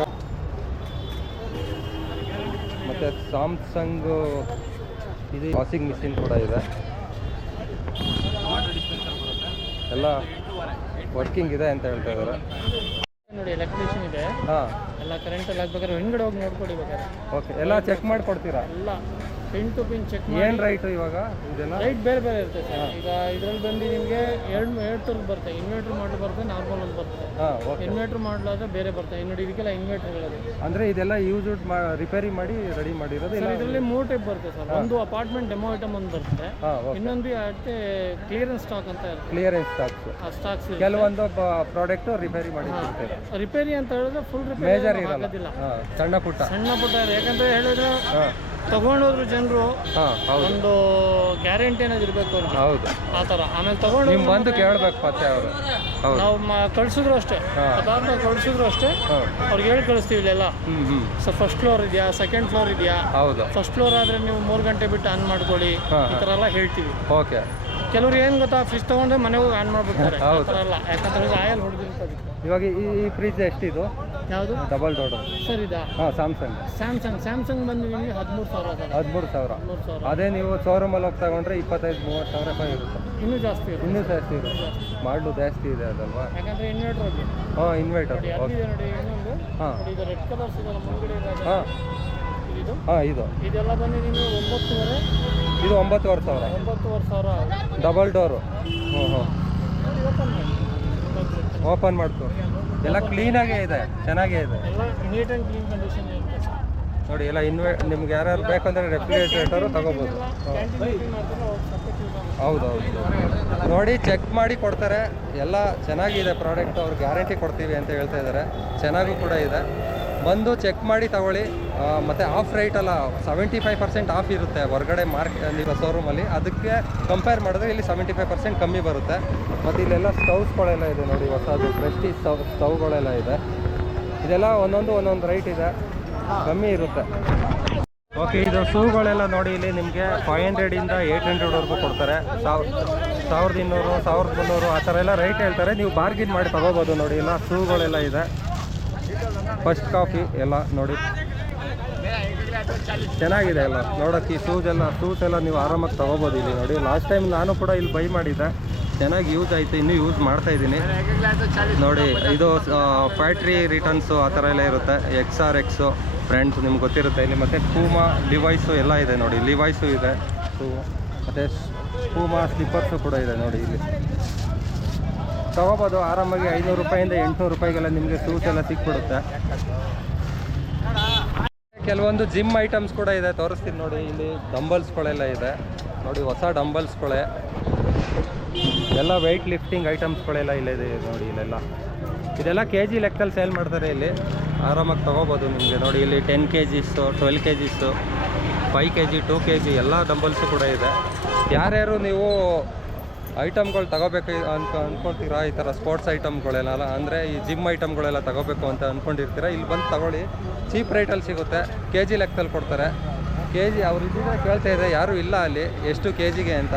ಮತ್ತು ಸ್ಯಾಮ್ಸಂಗು ಇದು ವಾಷಿಂಗ್ ಮಿಷಿನ್ ಕೂಡ ಇದೆ. ಎಲ್ಲ ವರ್ಕಿಂಗ್ ಇದೆ ಅಂತ ಹೇಳ್ತಾ ಇದ್ದಾರೆ ನೋಡಿ. ಎಲೆಕ್ಟ್ರಿಷಿಯನ್ ಇದೆ, ಹಾಂ ಎಲ್ಲ ಕರೆಂಟಲ್ಲಿ ಹಾಕ್ಬೇಕಾದ್ರೆ ಹಿಂದ್ಗಡೆ ಹೋಗಿ ನೋಡ್ಕೊಡಿ ಬೇಕಾದ್ರೆ. ಓಕೆ, ಎಲ್ಲ ಚೆಕ್ ಮಾಡಿ ಕೊಡ್ತೀರಾ? ಎಲ್ಲ ಪಿನ್ ಟು ಪಿನ್ ಚೆಕ್ ಏನು ರೈಟು ಇವಾಗ ಇದೆಲ್ಲ? ರೈಟ್ ಬೇರೆ ಬೇರೆ ಇರುತ್ತೆ ಸರ್. ಈಗ ಇದರಲ್ಲಿ ಬಂದು ನಿಮಗೆ ಎರಡು ಬರುತ್ತೆ. ಇನ್ವರ್ಟರ್ ಮಾಡಲ್ ಬರುತ್ತೆ, ನಾರ್ಮಲ್ ಒಂದು ಬರುತ್ತೆ. ಹಾಂ, ಓಕೆ. ಇನ್ವರ್ಟರ್ ಮಾಡಲಾದ್ರೆ ಬೇರೆ ಬರ್ತದೆ. ನೋಡಿ ಇದಕ್ಕೆಲ್ಲ ಇನ್ವರ್ಟರ್ಗಳಿದೆ. ಅಂದರೆ ಇದೆಲ್ಲ ಯೂಸ್ ರಿಪೇರಿ ಮಾಡಿ ರೆಡಿ ಮಾಡಿರೋದು ಇಲ್ಲ? ಇದರಲ್ಲಿ 3 ಟೈಪ್ ಬರುತ್ತೆ ಸರ್. ಒಂದು ಅಪಾರ್ಟ್ಮೆಂಟ್ ಡೆಮೋ ಐಟಮ್ ಒಂದು ಬರುತ್ತೆ, ಇನ್ನೊಂದು ಕ್ಲಿಯರೆನ್ಸ್ ಸ್ಟಾಕ್ ಅಂತ ಇರುತ್ತೆ. ಕ್ಲಿಯರೆನ್ಸ್ ಸ್ಟಾಕ್ಸ್, ಆ ಸ್ಟಾಕ್ಸ್ ಕೆಲವೊಂದು ಪ್ರಾಡಕ್ಟ್ ರಿಪೇರಿ ಮಾಡಿ ಕೊಡ್ತೀರಾ? ರಿಪೇರಿ ಅಂತ ಹೇಳಿದ್ರೆ ಫುಲ್ ಮೇಜರ್ ರಿಪೇರಿ ಇರಲ್ಲ, ಆಗೋದಿಲ್ಲ. ಸಣ್ಣ ಪುಟ್ಟ ಇದೆ. ಯಾಕಂದ್ರೆ ಹೇಳಿದ್ರೆ ತಗೊಂಡೋದ್ರು ಜನರು ಒಂದು ಗ್ಯಾರಂಟಿ ಅನ್ನೋದು ಇರಬೇಕು ಅವ್ರಿಗೆ, ಹೌದು ಆ ಥರ. ಆಮೇಲೆ ತಗೊಂಡು ನೀವು ಬಂದು ಕೇಳಬೇಕು ಮತ್ತೆ ಅವರು. ಹೌದು, ನಾವು ಕಳಿಸಿದ್ರು ಅಷ್ಟೇ, ಪದಾರ್ಥ ಕಳಿಸಿದ್ರು ಅಷ್ಟೇ, ಅವ್ರಿಗೆ ಹೇಳಿ ಕಳಿಸ್ತೀವಿ ಇಲ್ಲೆಲ್ಲ. ಸೊ ಫಸ್ಟ್ ಫ್ಲೋರ್ ಇದೆಯಾ, ಸೆಕೆಂಡ್ ಫ್ಲೋರ್ ಇದೆಯಾ? ಹೌದು. ಫಸ್ಟ್ ಫ್ಲೋರ್ ಆದರೆ ನೀವು 3 ಗಂಟೆ ಬಿಟ್ಟು ಆನ್ ಮಾಡ್ಕೊಳ್ಳಿ, ಈ ಥರ ಎಲ್ಲ ಹೇಳ್ತೀವಿ. ಓಕೆ. ಕೆಲವ್ರು ಏನು ಗೊತ್ತಾ, ಫ್ರಿಜ್ ತೊಗೊಂಡ್ರೆ ಮನೆಗೆ ಹೋಗಿ ಆನ್ ಮಾಡ್ಬಿಡ್ತಾರೆ. ಆ ಥರ ಎಲ್ಲ, ಯಾಕಂದ್ರೆ ಆಯಲ್ ಹೊಡೆದಿರ್ತದೆ. ಇವಾಗ ಈ ಫ್ರಿಜ್ ಎಷ್ಟಿದು? ಯಾವುದು? ಡಬಲ್ ಡೋರ್ ಸರ್ ಇದಾ? ಹಾಂ, ಸ್ಯಾಮ್ಸಂಗ್ ಬಂದು ನಿಮಗೆ 13,000 ಸರ್. 13,000. ಅದೇ ನೀವು ಶೋರೂಮಲ್ಲಿ ಹೋಗಿ ತಗೊಂಡ್ರೆ 25-30,000 ರೂಪಾಯಿ ಇರುತ್ತೆ. ಇನ್ನೂ ಜಾಸ್ತಿ ಇರುತ್ತೆ. ಇನ್ನೂ ಜಾಸ್ತಿ ಇರುತ್ತೆ, ಮಾಡಲು ಜಾಸ್ತಿ ಇದೆ ಅದಲ್ವಾ? ಯಾಕಂದರೆ ಇನ್ವರ್ಟರ್ ಇದೆ. ಹಾಂ, ಇನ್ವರ್ಟರ್. ಅಲ್ಲಿದೆ ನೋಡಿ ಇನ್ನೊಂದು. ಹಾಂ, ಇದು ರೆಡ್ ಕಲರ್ಸ್ ಇದೆಲ್ಲ ಮುಂದ್ಗಡೆ ಇರೋದು. ಹಾಂ, ಇದು ಇದೆಲ್ಲ ಬಂದು ನಿಮಗೆ 9,500. ಇದು 9,500. 9,500 ಡಬಲ್ ಡೋರು. ಓಪನ್ ಮಾಡ್ತು. ಎಲ್ಲ ಕ್ಲೀನಾಗೇ ಇದೆ, ಚೆನ್ನಾಗೇ ಇದೆ, ಎಲ್ಲ ನೀಟ್ ಆ್ಯಂಡ್ ಕ್ಲೀನ್ ಕಂಡೀಷನ್ ಇರುತ್ತೆ ನೋಡಿ. ಎಲ್ಲ ನಿಮ್ಗೆ ಯಾರ್ಯಾರು ಬೇಕಂದ್ರೆ ರೆಫ್ರಿಜರೇಟರು ತಗೋಬೋದು. ಹೌದೌದು, ನೋಡಿ ಚೆಕ್ ಮಾಡಿ ಕೊಡ್ತಾರೆ. ಎಲ್ಲ ಚೆನ್ನಾಗಿದೆ ಪ್ರಾಡಕ್ಟ್, ಅವ್ರು ಗ್ಯಾರಂಟಿ ಕೊಡ್ತೀವಿ ಅಂತ ಹೇಳ್ತಾ ಇದ್ದಾರೆ. ಚೆನ್ನಾಗೂ ಕೂಡ ಇದೆ, ಬಂದು ಚೆಕ್ ಮಾಡಿ ತಗೊಳ್ಳಿ. ಮತ್ತು ಆಫ್ ರೈಟಲ್ಲ, 75% ಆಫ್ ಇರುತ್ತೆ ಹೊರಗಡೆ ನೀವು ಶೋರೂಮಲ್ಲಿ. ಅದಕ್ಕೆ ಕಂಪೇರ್ ಮಾಡಿದ್ರೆ ಇಲ್ಲಿ 75% ಕಮ್ಮಿ ಬರುತ್ತೆ. ಮತ್ತು ಇಲ್ಲೆಲ್ಲ ಸ್ಟವ್ಸ್ಗಳೆಲ್ಲ ಇದೆ ನೋಡಿ, ಹೊಸದು ಪ್ರೆಸ್ಟೀಜ್ ಸ್ಟವ್ಗಳೆಲ್ಲ ಇದೆ. ಇದೆಲ್ಲ ಒಂದೊಂದು ರೈಟ್ ಇದೆ, ಕಮ್ಮಿ ಇರುತ್ತೆ. ಓಕೆ, ಇದು ಶೂಗಳೆಲ್ಲ ನೋಡಿ ಇಲ್ಲಿ ನಿಮಗೆ 500ಇಂದ 800ವರೆಗೂ ಕೊಡ್ತಾರೆ. 1,200 1,300 ಆ ಥರ ಎಲ್ಲ ರೈಟ್ ಹೇಳ್ತಾರೆ. ನೀವು ಬಾರ್ಗಿನ್ ಮಾಡಿ ತಗೋಬೋದು ನೋಡಿ. ಎಲ್ಲ ಶೂಗಳೆಲ್ಲ ಇದೆ. ಫಸ್ಟ್ ಕಾಫಿ ಎಲ್ಲ ನೋಡಿ, ಚೆನ್ನಾಗಿದೆ ಎಲ್ಲ ನೋಡೋಕ್ಕೆ. ಶೂಸ್ ಎಲ್ಲ ನೀವು ಆರಾಮಾಗಿ ತೊಗೋಬೋದು ಇಲ್ಲಿ ನೋಡಿ. ಲಾಸ್ಟ್ ಟೈಮ್ ನಾನು ಕೂಡ ಇಲ್ಲಿ ಬೈ ಮಾಡಿದ್ದೆ, ಚೆನ್ನಾಗಿ ಯೂಸ್ ಆಯಿತು, ಇನ್ನೂ ಯೂಸ್ ಮಾಡ್ತಾಯಿದ್ದೀನಿ ನೋಡಿ. ಇದು ಫ್ಯಾಕ್ಟ್ರಿ ರಿಟರ್ನ್ಸು ಆ ಥರ ಎಲ್ಲ ಇರುತ್ತೆ. XRX ಫ್ರೆಂಡ್ಸ್ ನಿಮ್ಗೆ ಗೊತ್ತಿರುತ್ತೆ ಇಲ್ಲಿ. ಮತ್ತು ಪೂಮಾ, ಲಿವೈಸು ಎಲ್ಲ ಇದೆ ನೋಡಿ. ಲಿವೈಸು ಇದೆ, ಮತ್ತು ಪೂಮಾ ಸ್ಲಿಪ್ಪರ್ಸು ಕೂಡ ಇದೆ ನೋಡಿ. ಇಲ್ಲಿ ತೊಗೋಬೋದು ಆರಾಮಾಗಿ. 500 ರೂಪಾಯಿಂದ 800 ರೂಪಾಯಿಗೆಲ್ಲ ನಿಮಗೆ ಶೂಸ್ ಎಲ್ಲ ಸಿಕ್ಬಿಡುತ್ತೆ. ಕೆಲವೊಂದು ಜಿಮ್ ಐಟಮ್ಸ್ ಕೂಡ ಇದೆ, ತೋರಿಸ್ತೀನಿ ನೋಡಿ. ಇಲ್ಲಿ ಡಂಬಲ್ಸ್ಗಳೆಲ್ಲ ಇದೆ ನೋಡಿ, ಹೊಸ ಡಂಬಲ್ಸ್ಗಳೇ ಎಲ್ಲ. ವೆಯ್ಟ್ ಲಿಫ್ಟಿಂಗ್ ಐಟಮ್ಸ್ಗಳೆಲ್ಲ ಇಲ್ಲಿದೆ ನೋಡಿ. ಇಲ್ಲೆಲ್ಲ ಇದೆಲ್ಲ KG ಲೆಕ್ಕದಲ್ಲಿ ಸೇಲ್ ಮಾಡ್ತಾರೆ ಇಲ್ಲಿ. ಆರಾಮಾಗಿ ತೊಗೋಬೋದು ನಿಮಗೆ ನೋಡಿ. ಇಲ್ಲಿ 10 kgs 12 kgs 5 kg 2 kg ಎಲ್ಲ ಡಂಬಲ್ಸು ಕೂಡ ಇದೆ. ಯಾರ್ಯಾರು ನೀವು ಐಟಮ್ಗಳು ತಗೋಬೇಕು ಅಂದ್ಕೊಳ್ತೀರಾ, ಈ ಥರ ಸ್ಪೋರ್ಟ್ಸ್ ಐಟಮ್ಗಳೆಲ್ಲ, ಅಂದರೆ ಈ ಜಿಮ್ ಐಟಮ್ಗಳೆಲ್ಲ ತಗೋಬೇಕು ಅಂತ ಅಂದ್ಕೊಂಡಿರ್ತೀರ, ಇಲ್ಲಿ ಬಂದು ತಗೊಳ್ಳಿ. ಚೀಪ್ ರೇಟಲ್ಲಿ ಸಿಗುತ್ತೆ, KG ಲೆಕ್ಕದಲ್ಲಿ ಕೊಡ್ತಾರೆ. KG ಅವ್ರು ಇದ್ದಿದ್ರೆ ಕೇಳ್ತಾ ಇದ್ದಾರೆ, ಯಾರೂ ಇಲ್ಲ ಅಲ್ಲಿ ಎಷ್ಟು KGಗೆ ಅಂತ.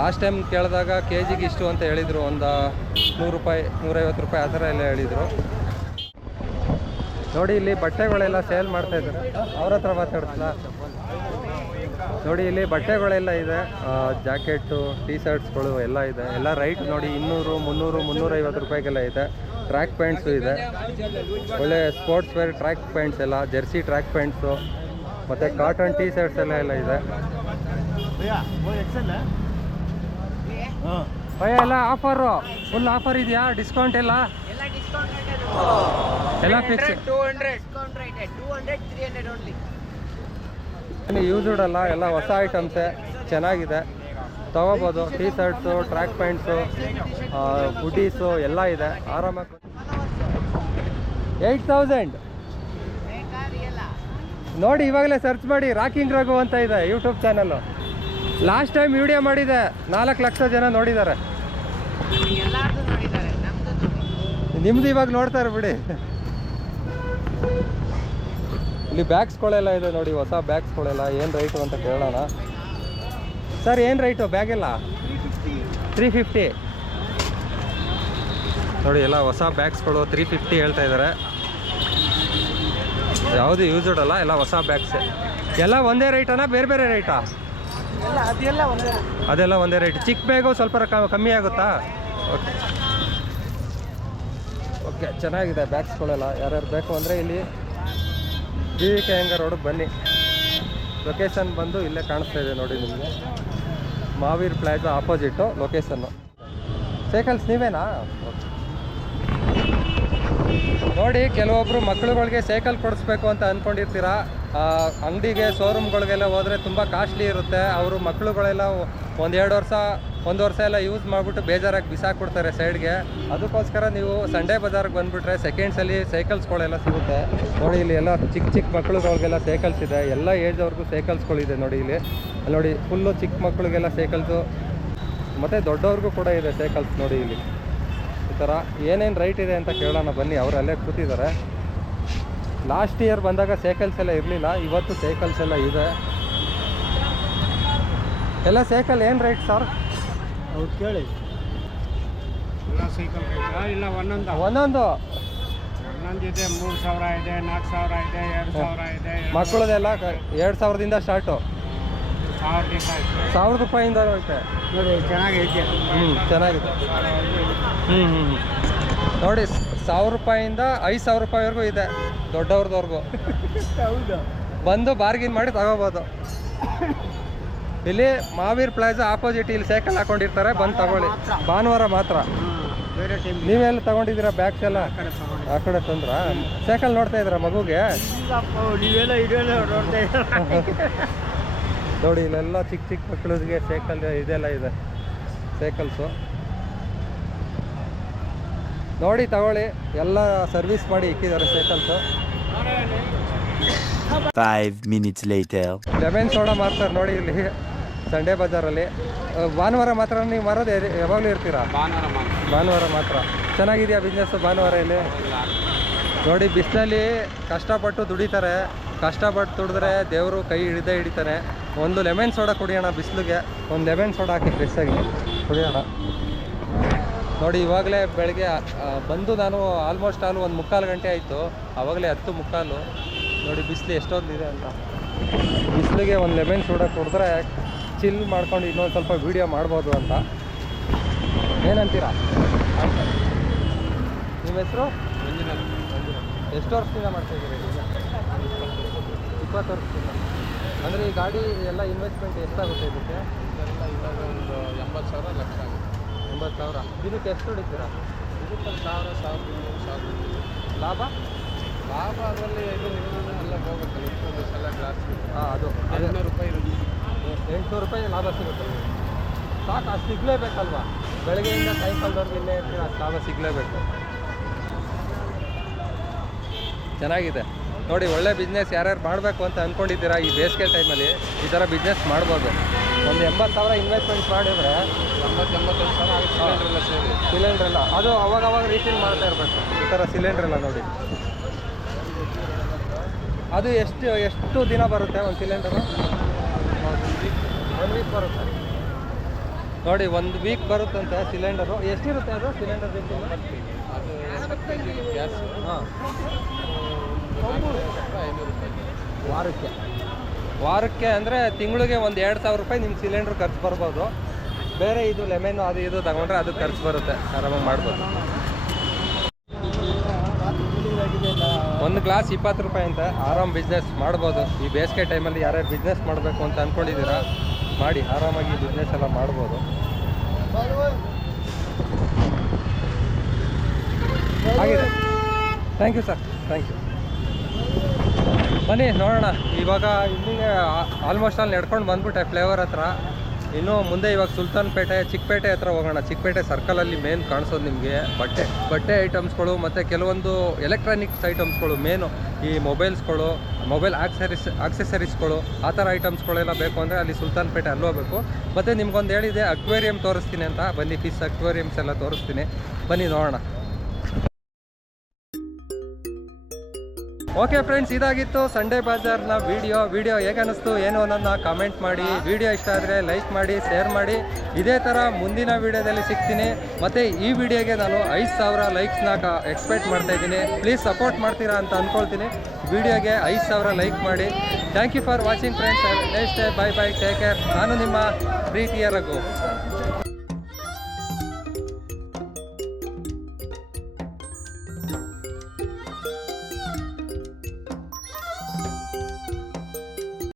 ಲಾಸ್ಟ್ ಟೈಮ್ ಕೇಳಿದಾಗ KGಗೆ ಇಷ್ಟು ಅಂತ ಹೇಳಿದರು. ಒಂದು 100 ರೂಪಾಯಿ 150 ರೂಪಾಯಿ ಆ ಥರ ಎಲ್ಲ ಹೇಳಿದರು ನೋಡಿ. ಇಲ್ಲಿ ಬಟ್ಟೆಗಳೆಲ್ಲ ಸೇಲ್ ಮಾಡ್ತಾಯಿದ್ದಾರೆ, ಅವ್ರ ಹತ್ರ ಮಾತಾಡ್ತಿಲ್ಲ ನೋಡಿ. ಇಲ್ಲಿ ಬಟ್ಟೆಗಳೆಲ್ಲ ಇದೆ, ಜಾಕೆಟು, ಟೀ ಶರ್ಟ್ಸ್ಗಳು ಎಲ್ಲ ಇದೆ. ಎಲ್ಲ ರೈಟ್ ನೋಡಿ 200 300 350 ರೂಪಾಯಿಗೆಲ್ಲ ಇದೆ. ಟ್ರ್ಯಾಕ್ ಪ್ಯಾಂಟ್ಸು ಇದೆ, ಒಳ್ಳೆ ಸ್ಪೋರ್ಟ್ಸ್ ವೇರ್ ಟ್ರ್ಯಾಕ್ ಪ್ಯಾಂಟ್ಸ್ ಎಲ್ಲ, ಜೆರ್ಸಿ ಟ್ರ್ಯಾಕ್ ಪ್ಯಾಂಟ್ಸು, ಮತ್ತು ಕಾಟನ್ ಟೀ ಶರ್ಟ್ಸ್ ಎಲ್ಲ ಇದೆ. ಎಲ್ಲ ಆಫರು, ಫುಲ್ ಆಫರ್ ಇದೆಯಾ? ಡಿಸ್ಕೌಂಟ್ ಎಲ್ಲ ಫಿಕ್ಸ್. 200 ಯೂಸ್ಡ್ ಅಲ್ಲ, ಎಲ್ಲ ಹೊಸ ಐಟಮ್ಸೇ, ಚೆನ್ನಾಗಿದೆ. ತೊಗೋಬೋದು. ಟೀ ಶರ್ಟ್ಸು, ಟ್ರ್ಯಾಕ್ ಪ್ಯಾಂಟ್ಸು, ಹುಡೀಸು ಎಲ್ಲ ಇದೆ ಆರಾಮಾಗಿ. 8000 ನೋಡಿ, ಇವಾಗಲೇ ಸರ್ಚ್ ಮಾಡಿ. ರಾಕಿಂಗ್ ರಘು ಅಂತ ಇದೆ YouTube channel. Last time video ಮಾಡಿದೆ, 4 ಲಕ್ಷ ಜನ ನೋಡಿದ್ದಾರೆ. ನಿಮ್ದು ಇವಾಗ ನೋಡ್ತಾರೆ ಬಿಡಿ. ಇಲ್ಲಿ ಬ್ಯಾಗ್ಸ್ಗಳೆಲ್ಲ ಇದೆ ನೋಡಿ, ಹೊಸ ಬ್ಯಾಗ್ಸ್ಗಳೆಲ್ಲ. ಏನು ರೈಟು ಅಂತ ಕೇಳೋಣ. ಸರ್ ಏನು ರೈಟು ಬ್ಯಾಗೆಲ್ಲ? 350 ನೋಡಿ. ಎಲ್ಲ ಹೊಸ ಬ್ಯಾಗ್ಸ್ಗಳು 350 ಹೇಳ್ತಾ ಇದ್ದಾರೆ. ಯಾವುದು ಯೂಸ್ಡ್ ಅಲ್ಲ, ಎಲ್ಲ ಹೊಸ ಬ್ಯಾಗ್ಸೆ. ಎಲ್ಲ ಒಂದೇ ರೇಟನಾ, ಬೇರೆ ಬೇರೆ ರೇಟಾ? ಅದೆಲ್ಲ ಒಂದೇ ರೇಟ್. ಚಿಕ್ಕ ಬ್ಯಾಗು ಸ್ವಲ್ಪ ಕಮ್ಮಿ ಆಗುತ್ತಾ? ಓಕೆ ಓಕೆ, ಚೆನ್ನಾಗಿದೆ ಬ್ಯಾಗ್ಸ್ಗಳೆಲ್ಲ. ಯಾರ್ಯಾರು ಬೇಕು ಅಂದರೆ ಇಲ್ಲಿ BVK ಅಯ್ಯಂಗಾರ್ ರೋಡಿಗೆ ಬನ್ನಿ. ಲೊಕೇಶನ್ ಬಂದು ಇಲ್ಲೇ ಕಾಣಿಸ್ತಾ ಇದೆ ನೋಡಿ ನಿಮಗೆ, Mahavir plaza opposite location. Cycles ನೀವೇನಾ? ನೋಡಿ, ಕೆಲವೊಬ್ಬರು ಮಕ್ಕಳುಗಳಿಗೆ ಸೈಕಲ್ ಕೊಡಿಸ್ಬೇಕು ಅಂತ ಅಂದ್ಕೊಂಡಿರ್ತೀರ. ಅಂಗಡಿಗೆ, ಶೋರೂಮ್ಗಳಿಗೆಲ್ಲ ಹೋದರೆ ತುಂಬ ಕಾಸ್ಟ್ಲಿ ಇರುತ್ತೆ. ಅವರು ಮಕ್ಕಳುಗಳೆಲ್ಲ ಒಂದು ವರ್ಷ ಎಲ್ಲ ಯೂಸ್ ಮಾಡಿಬಿಟ್ಟು ಬೇಜಾರಾಗಿ ಬಿಸಾಕ್ಬಿಡ್ತಾರೆ ಸೈಡ್ಗೆ. ಅದಕ್ಕೋಸ್ಕರ ನೀವು ಸಂಡೇ ಬಜಾರ್ಗೆ ಬಂದುಬಿಟ್ರೆ ಸೆಕೆಂಡ್ಸಲ್ಲಿ ಸೈಕಲ್ಸ್ಗಳೆಲ್ಲ ಸಿಗುತ್ತೆ. ನೋಡಿ, ಇಲ್ಲಿ ಎಲ್ಲ ಚಿಕ್ಕ ಚಿಕ್ಕ ಮಕ್ಕಳುಗಳಿಗೆಲ್ಲ ಸೈಕಲ್ಸ್ ಇದೆ. ಎಲ್ಲ ಏಜ್ವರೆಗೂ ಸೈಕಲ್ಸ್ಗಳಿದೆ ನೋಡಿ. ಇಲ್ಲಿ ನೋಡಿ, ಫುಲ್ಲು ಚಿಕ್ಕ ಮಕ್ಕಳಿಗೆಲ್ಲ ಸೈಕಲ್ಸು, ಮತ್ತು ದೊಡ್ಡವ್ರಿಗೂ ಕೂಡ ಇದೆ ಸೈಕಲ್ಸ್ ನೋಡಿ. ಇಲ್ಲಿ ಈ ಥರ ಏನೇನು ರೈಟ್ ಇದೆ ಅಂತ ಕೇಳೋಣ ಬನ್ನಿ. ಅವರು ಅಲ್ಲೇ ಕೂತಿದ್ದಾರೆ. ಲಾಸ್ಟ್ ಇಯರ್ ಬಂದಾಗ ಸೈಕಲ್ಸ್ ಎಲ್ಲ ಇರಲಿಲ್ಲ, ಇವತ್ತು ಸೈಕಲ್ಸ್ ಎಲ್ಲ ಇದೆ. ಎಲ್ಲ ಸೈಕಲ್ ಏನು ರೈಟ್ ಸರ್? ಅವ್ರು ಕೇಳಿ. ಎಲ್ಲ ಸೈಕಲ್ ಇಲ್ಲ, ಒಂದೊಂದು ಇದೆ. 3000 ಇದೆ, 4000 ಇದೆ, 2000 ಇದೆ. ಮಕ್ಕಳದೆಲ್ಲ 2000ದಿಂದ ಸ್ಟಾರ್ಟು, 1000 ರೂಪಾಯಿಂದ ಐತೆ ನೋಡಿ. ಚೆನ್ನಾಗೈತೆ. ಚೆನ್ನಾಗಿದೆ. ನೋಡಿ, 1000 ರೂಪಾಯಿಂದ 5000 ರೂಪಾಯಿವರೆಗೂ ಇದೆ ದೊಡ್ಡವ್ರದವ್ರಿಗೂ. ಹೌದು, ಬಂದು ಬಾರ್ಗಿನ್ ಮಾಡಿ ತಗೋಬೋದು. ಇಲ್ಲಿ ಮಹಾವೀರ್ ಪ್ಲಾಜಾ ಆಪೋಸಿಟ್ ಇಲ್ಲಿ ಸೈಕಲ್ ಹಾಕೊಂಡಿರ್ತಾರೆ, ಬಂದು ತಗೊಳ್ಳಿ. ಭಾನುವಾರ ಮಾತ್ರ. ಬೇರೆ ಟೈಮ್ ನೀವೆಲ್ಲ ತಗೊಂಡಿದ್ದೀರಾ ಬ್ಯಾಗ್ಸ್ ಎಲ್ಲ? ಆ ಕಡೆ ತಂದ್ರ ಸೈಕಲ್ ನೋಡ್ತಾ ಇದ್ದೀರಾ ಮಗುಗೆ? ನೀವೆಲ್ಲ ಇದೆಲ್ಲ ನೋಡ್ತಾ ನೋಡಿ, ಇಲ್ಲೆಲ್ಲ ಚಿಕ್ಕ ಚಿಕ್ಕ ಮಕ್ಕಳಿಗೆ ಸೈಕಲ್ ಇದೆಲ್ಲ ಇದೆ, ಸೈಕಲ್ಸು. ನೋಡಿ ತಗೊಳ್ಳಿ, ಎಲ್ಲ ಸರ್ವಿಸ್ ಮಾಡಿ ಇಕ್ಕಿದ್ದಾರೆ cycles. 5 minutes later. Lemon soda ಮಾರ್ತಾರೆ ನೋಡಿ ಇಲ್ಲಿ ಸಂಡೇ ಬಜಾರಲ್ಲಿ. ಭಾನುವಾರ ಮಾತ್ರ ನೀವು ಮಾರೋದು? ಯಾವಾಗಲೂ ಇರ್ತೀರಾ? ಭಾನುವಾರ ಮಾತ್ರ. ಚೆನ್ನಾಗಿದೆಯಾ ಬಿಸ್ನೆಸ್ಸು ಭಾನುವಾರ ಇಲ್ಲಿ? ನೋಡಿ, ಬಿಸಿಲಲ್ಲಿ ಕಷ್ಟಪಟ್ಟು ದುಡಿತಾರೆ. ಕಷ್ಟಪಟ್ಟು ದುಡಿದ್ರೆ ದೇವರು ಕೈ ಹಿಡಿತಾನೆ. ಒಂದು ಲೆಮನ್ ಸೋಡಾ ಕುಡಿಯೋಣ ಬಿಸಿಲಿಗೆ. ಒಂದು ಲೆಮನ್ ಸೋಡಾ ಹಾಕಿ ಫ್ರೆಶ್ಶಾಗಿ ಕುಡಿಯೋಣ. ನೋಡಿ, ಇವಾಗಲೇ ಬೆಳಗ್ಗೆ ಬಂದು ನಾನು ಆಲ್ಮೋಸ್ಟ್ ಆಲ್ 1:45 ಗಂಟೆ ಆಯಿತು. ಆವಾಗಲೇ 10:45. ನೋಡಿ ಬಿಸಿಲು ಎಷ್ಟೊಂದಿದೆ ಅಂತ. ಬಿಸಿಲಿಗೆ ಒಂದು ಲೆಮನ್ ಸೋಡಾ ಕುಡಿದ್ರೆ ಚಿಲ್ ಮಾಡ್ಕೊಂಡು ಇನ್ನೊಂದು ಸ್ವಲ್ಪ ವೀಡಿಯೋ ಮಾಡ್ಬೋದು ಅಂತ. ಏನಂತೀರಾ? ನಿಮ್ಮ ಹೆಸರು? ಎಷ್ಟು ವರ್ಷದಿಂದ ಮಾಡ್ತಾಯಿದ್ದೀರಿ? 20 ವರ್ಷದಿಂದ. ಅಂದರೆ ಈ ಗಾಡಿ ಎಲ್ಲ ಇನ್ವೆಸ್ಟ್ಮೆಂಟ್ ಎಷ್ಟಾಗುತ್ತೆ ಇದಕ್ಕೆ? ಇವಾಗ ಒಂದು 80,000 ಲಕ್ಷ ಆಗುತ್ತೆ. 80,000. ಇದಕ್ಕೆ ಎಷ್ಟು ಹೊಡಿತೀರಾ? ಇದಕ್ಕೆ 1,000 ಲಾಭ ಅದರಲ್ಲಿ ಎಲ್ಲ ಹೋಗುತ್ತೆ. ಎಲ್ಲ ಗ್ಲಾಸ್ ಅದು 800 ರೂಪಾಯಿ ಇರುತ್ತೆ. 800 ರೂಪಾಯಿ ಲಾಭ ಸಿಗುತ್ತೆ. ಸಾಕು, ಅದು ಸಿಗಲೇಬೇಕಲ್ವಾ? ಬೆಳಗ್ಗೆಯಿಂದ ಸಾಯಂಕಾಲದವ್ರಿಗೆ ಇಲ್ಲೇ ಇರ್ತೀರ, ಅಷ್ಟು ಲಾಭ ಸಿಗಲೇಬೇಕು. ಚೆನ್ನಾಗಿದೆ ನೋಡಿ, ಒಳ್ಳೆ ಬಿಸ್ನೆಸ್. ಯಾರ್ಯಾರು ಮಾಡಬೇಕು ಅಂತ ಅಂದ್ಕೊಂಡಿದ್ದೀರಾ ಈ ಬೇಸಿಗೆ ಟೈಮಲ್ಲಿ ಈ ಥರ ಬಿಸ್ನೆಸ್ ಮಾಡ್ಬೋದು. ಒಂದು 80,000 ಇನ್ವೆಸ್ಟ್ಮೆಂಟ್ ಮಾಡಿದರೆ 80,000 ಆಗುತ್ತೆ. ಸಿಲಿಂಡ್ರೆಲ್ಲ ಸೇರಿ ಸಿಲಿಂಡ್ರೆಲ್ಲ ಅದು ಅವಾಗ ರೀಫಿಲ್ ಮಾಡ್ತಾ ಇರಬೇಕು. ಈ ಥರ ಸಿಲಿಂಡ್ರೆಲ್ಲ ನೋಡಿ. ಅದು ಎಷ್ಟು ದಿನ ಬರುತ್ತೆ ಒಂದು ಸಿಲಿಂಡರು? 1 ವೀಕ್ ಬರುತ್ತೆ ನೋಡಿ. 1 ವೀಕ್ ಬರುತ್ತಂತೆ ಸಿಲಿಂಡರು. ಎಷ್ಟಿರುತ್ತೆ ಅದು ಸಿಲಿಂಡರ್ ಬೇಕು? ಅದು 80 kg ಗ್ಯಾಸ್. ಹಾಂ, 500 ರೂಪಾಯಿ ವಾರಕ್ಕೆ ಅಂದರೆ ತಿಂಗಳಿಗೆ ಒಂದು 2,000 ರೂಪಾಯಿ ನಿಮ್ಮ ಸಿಲಿಂಡ್ರ್ ಖರ್ಚು ಬರ್ಬೋದು. ಬೇರೆ ಇದು ಲೆಮನ್ ಅದು ಇದು ತಗೊಂಡ್ರೆ ಅದು ಖರ್ಚು ಬರುತ್ತೆ, ಆರಾಮಾಗಿ ಮಾಡ್ಬೋದು. ಒಂದು ಗ್ಲಾಸ್ 20 ರೂಪಾಯಿ ಅಂತ. ಆರಾಮ್ ಬಿಸ್ನೆಸ್ ಮಾಡ್ಬೋದು ಈ ಬೇಸಿಗೆ ಟೈಮಲ್ಲಿ. ಯಾರ್ಯಾರು ಬಿಸ್ನೆಸ್ ಮಾಡಬೇಕು ಅಂತ ಅಂದ್ಕೊಂಡಿದ್ದೀರಾ ಮಾಡಿ, ಆರಾಮಾಗಿ ಬಿಸ್ನೆಸ್ ಎಲ್ಲ ಮಾಡ್ಬೋದು. ಆಗಿದೆ. Thank you sir, thank you. ಬನ್ನಿ ನೋಡೋಣ. ಇವಾಗ ಇಲ್ಲಿಗೆ ಆಲ್ಮೋಸ್ಟ್ ಅಲ್ಲಿ ನಡ್ಕೊಂಡು ಬಂದ್ಬಿಟ್ಟೆ ಫ್ಲೇವರ್ ಹತ್ರ. ಇನ್ನು ಮುಂದೆ ಇವಾಗ ಸುಲ್ತಾನ್ಪೇಟೆ ಚಿಕ್ಕಪೇಟೆ ಹತ್ರ ಹೋಗೋಣ. ಚಿಕ್ಕಪೇಟೆ ಸರ್ಕಲಲ್ಲಿ ಮೇನ್ ಕಾಣಿಸೋದು ನಿಮಗೆ ಬಟ್ಟೆ ಐಟಮ್ಸ್ಗಳು ಮತ್ತು ಕೆಲವೊಂದು ಎಲೆಕ್ಟ್ರಾನಿಕ್ಸ್ ಐಟಮ್ಸ್ಗಳು, ಮೇನು ಈ ಮೊಬೈಲ್ಸ್ಗಳು, ಮೊಬೈಲ್ ಆಕ್ಸೆಸರೀಸ್ಗಳು, ಆ ಥರ ಐಟಮ್ಸ್ಗಳೆಲ್ಲ ಬೇಕು ಅಂದರೆ ಅಲ್ಲಿ ಸುಲ್ತಾನ್ಪೇಟೆ ಅಲ್ಲಿ ಹೋಗಬೇಕು. ಮತ್ತು ನಿಮ್ಗೊಂದು ಹೇಳಿದೆ ಅಕ್ವೇರಿಯಂ ತೋರಿಸ್ತೀನಿ ಅಂತ, ಬನ್ನಿ ಫಿಶ್ ಅಕ್ವೇರಿಯಮ್ಸ್ ಎಲ್ಲ ತೋರಿಸ್ತೀನಿ, ಬನ್ನಿ ನೋಡೋಣ. ಓಕೆ ಫ್ರೆಂಡ್ಸ್, ಇದಾಗಿತ್ತು ಸಂಡೇ ಬಾಜಾರ್ನ ವಿಡಿಯೋ ಹೇಗೆ ಅನ್ನಿಸ್ತು ಏನು ಅನ್ನೋದನ್ನ ಕಾಮೆಂಟ್ ಮಾಡಿ. ವಿಡಿಯೋ ಇಷ್ಟ ಆದರೆ ಲೈಕ್ ಮಾಡಿ, ಶೇರ್ ಮಾಡಿ. ಇದೇ ಥರ ಮುಂದಿನ ವಿಡಿಯೋದಲ್ಲಿ ಸಿಗ್ತೀನಿ. ಮತ್ತು ಈ ವಿಡಿಯೋಗೆ ನಾನು 5000 ಲೈಕ್ಸ್ನ ಎಕ್ಸ್ಪೆಕ್ಟ್ ಮಾಡ್ತಾಯಿದ್ದೀನಿ. ಪ್ಲೀಸ್ ಸಪೋರ್ಟ್ ಮಾಡ್ತೀರಾ ಅಂತ ಅಂದ್ಕೊಳ್ತೀನಿ. ವಿಡಿಯೋಗೆ 5000 ಲೈಕ್ ಮಾಡಿ. Thank you for watching friends. Next day, bye take care. ನಾನು ನಿಮ್ಮ ಪ್ರೀತಿಯ ರಘು.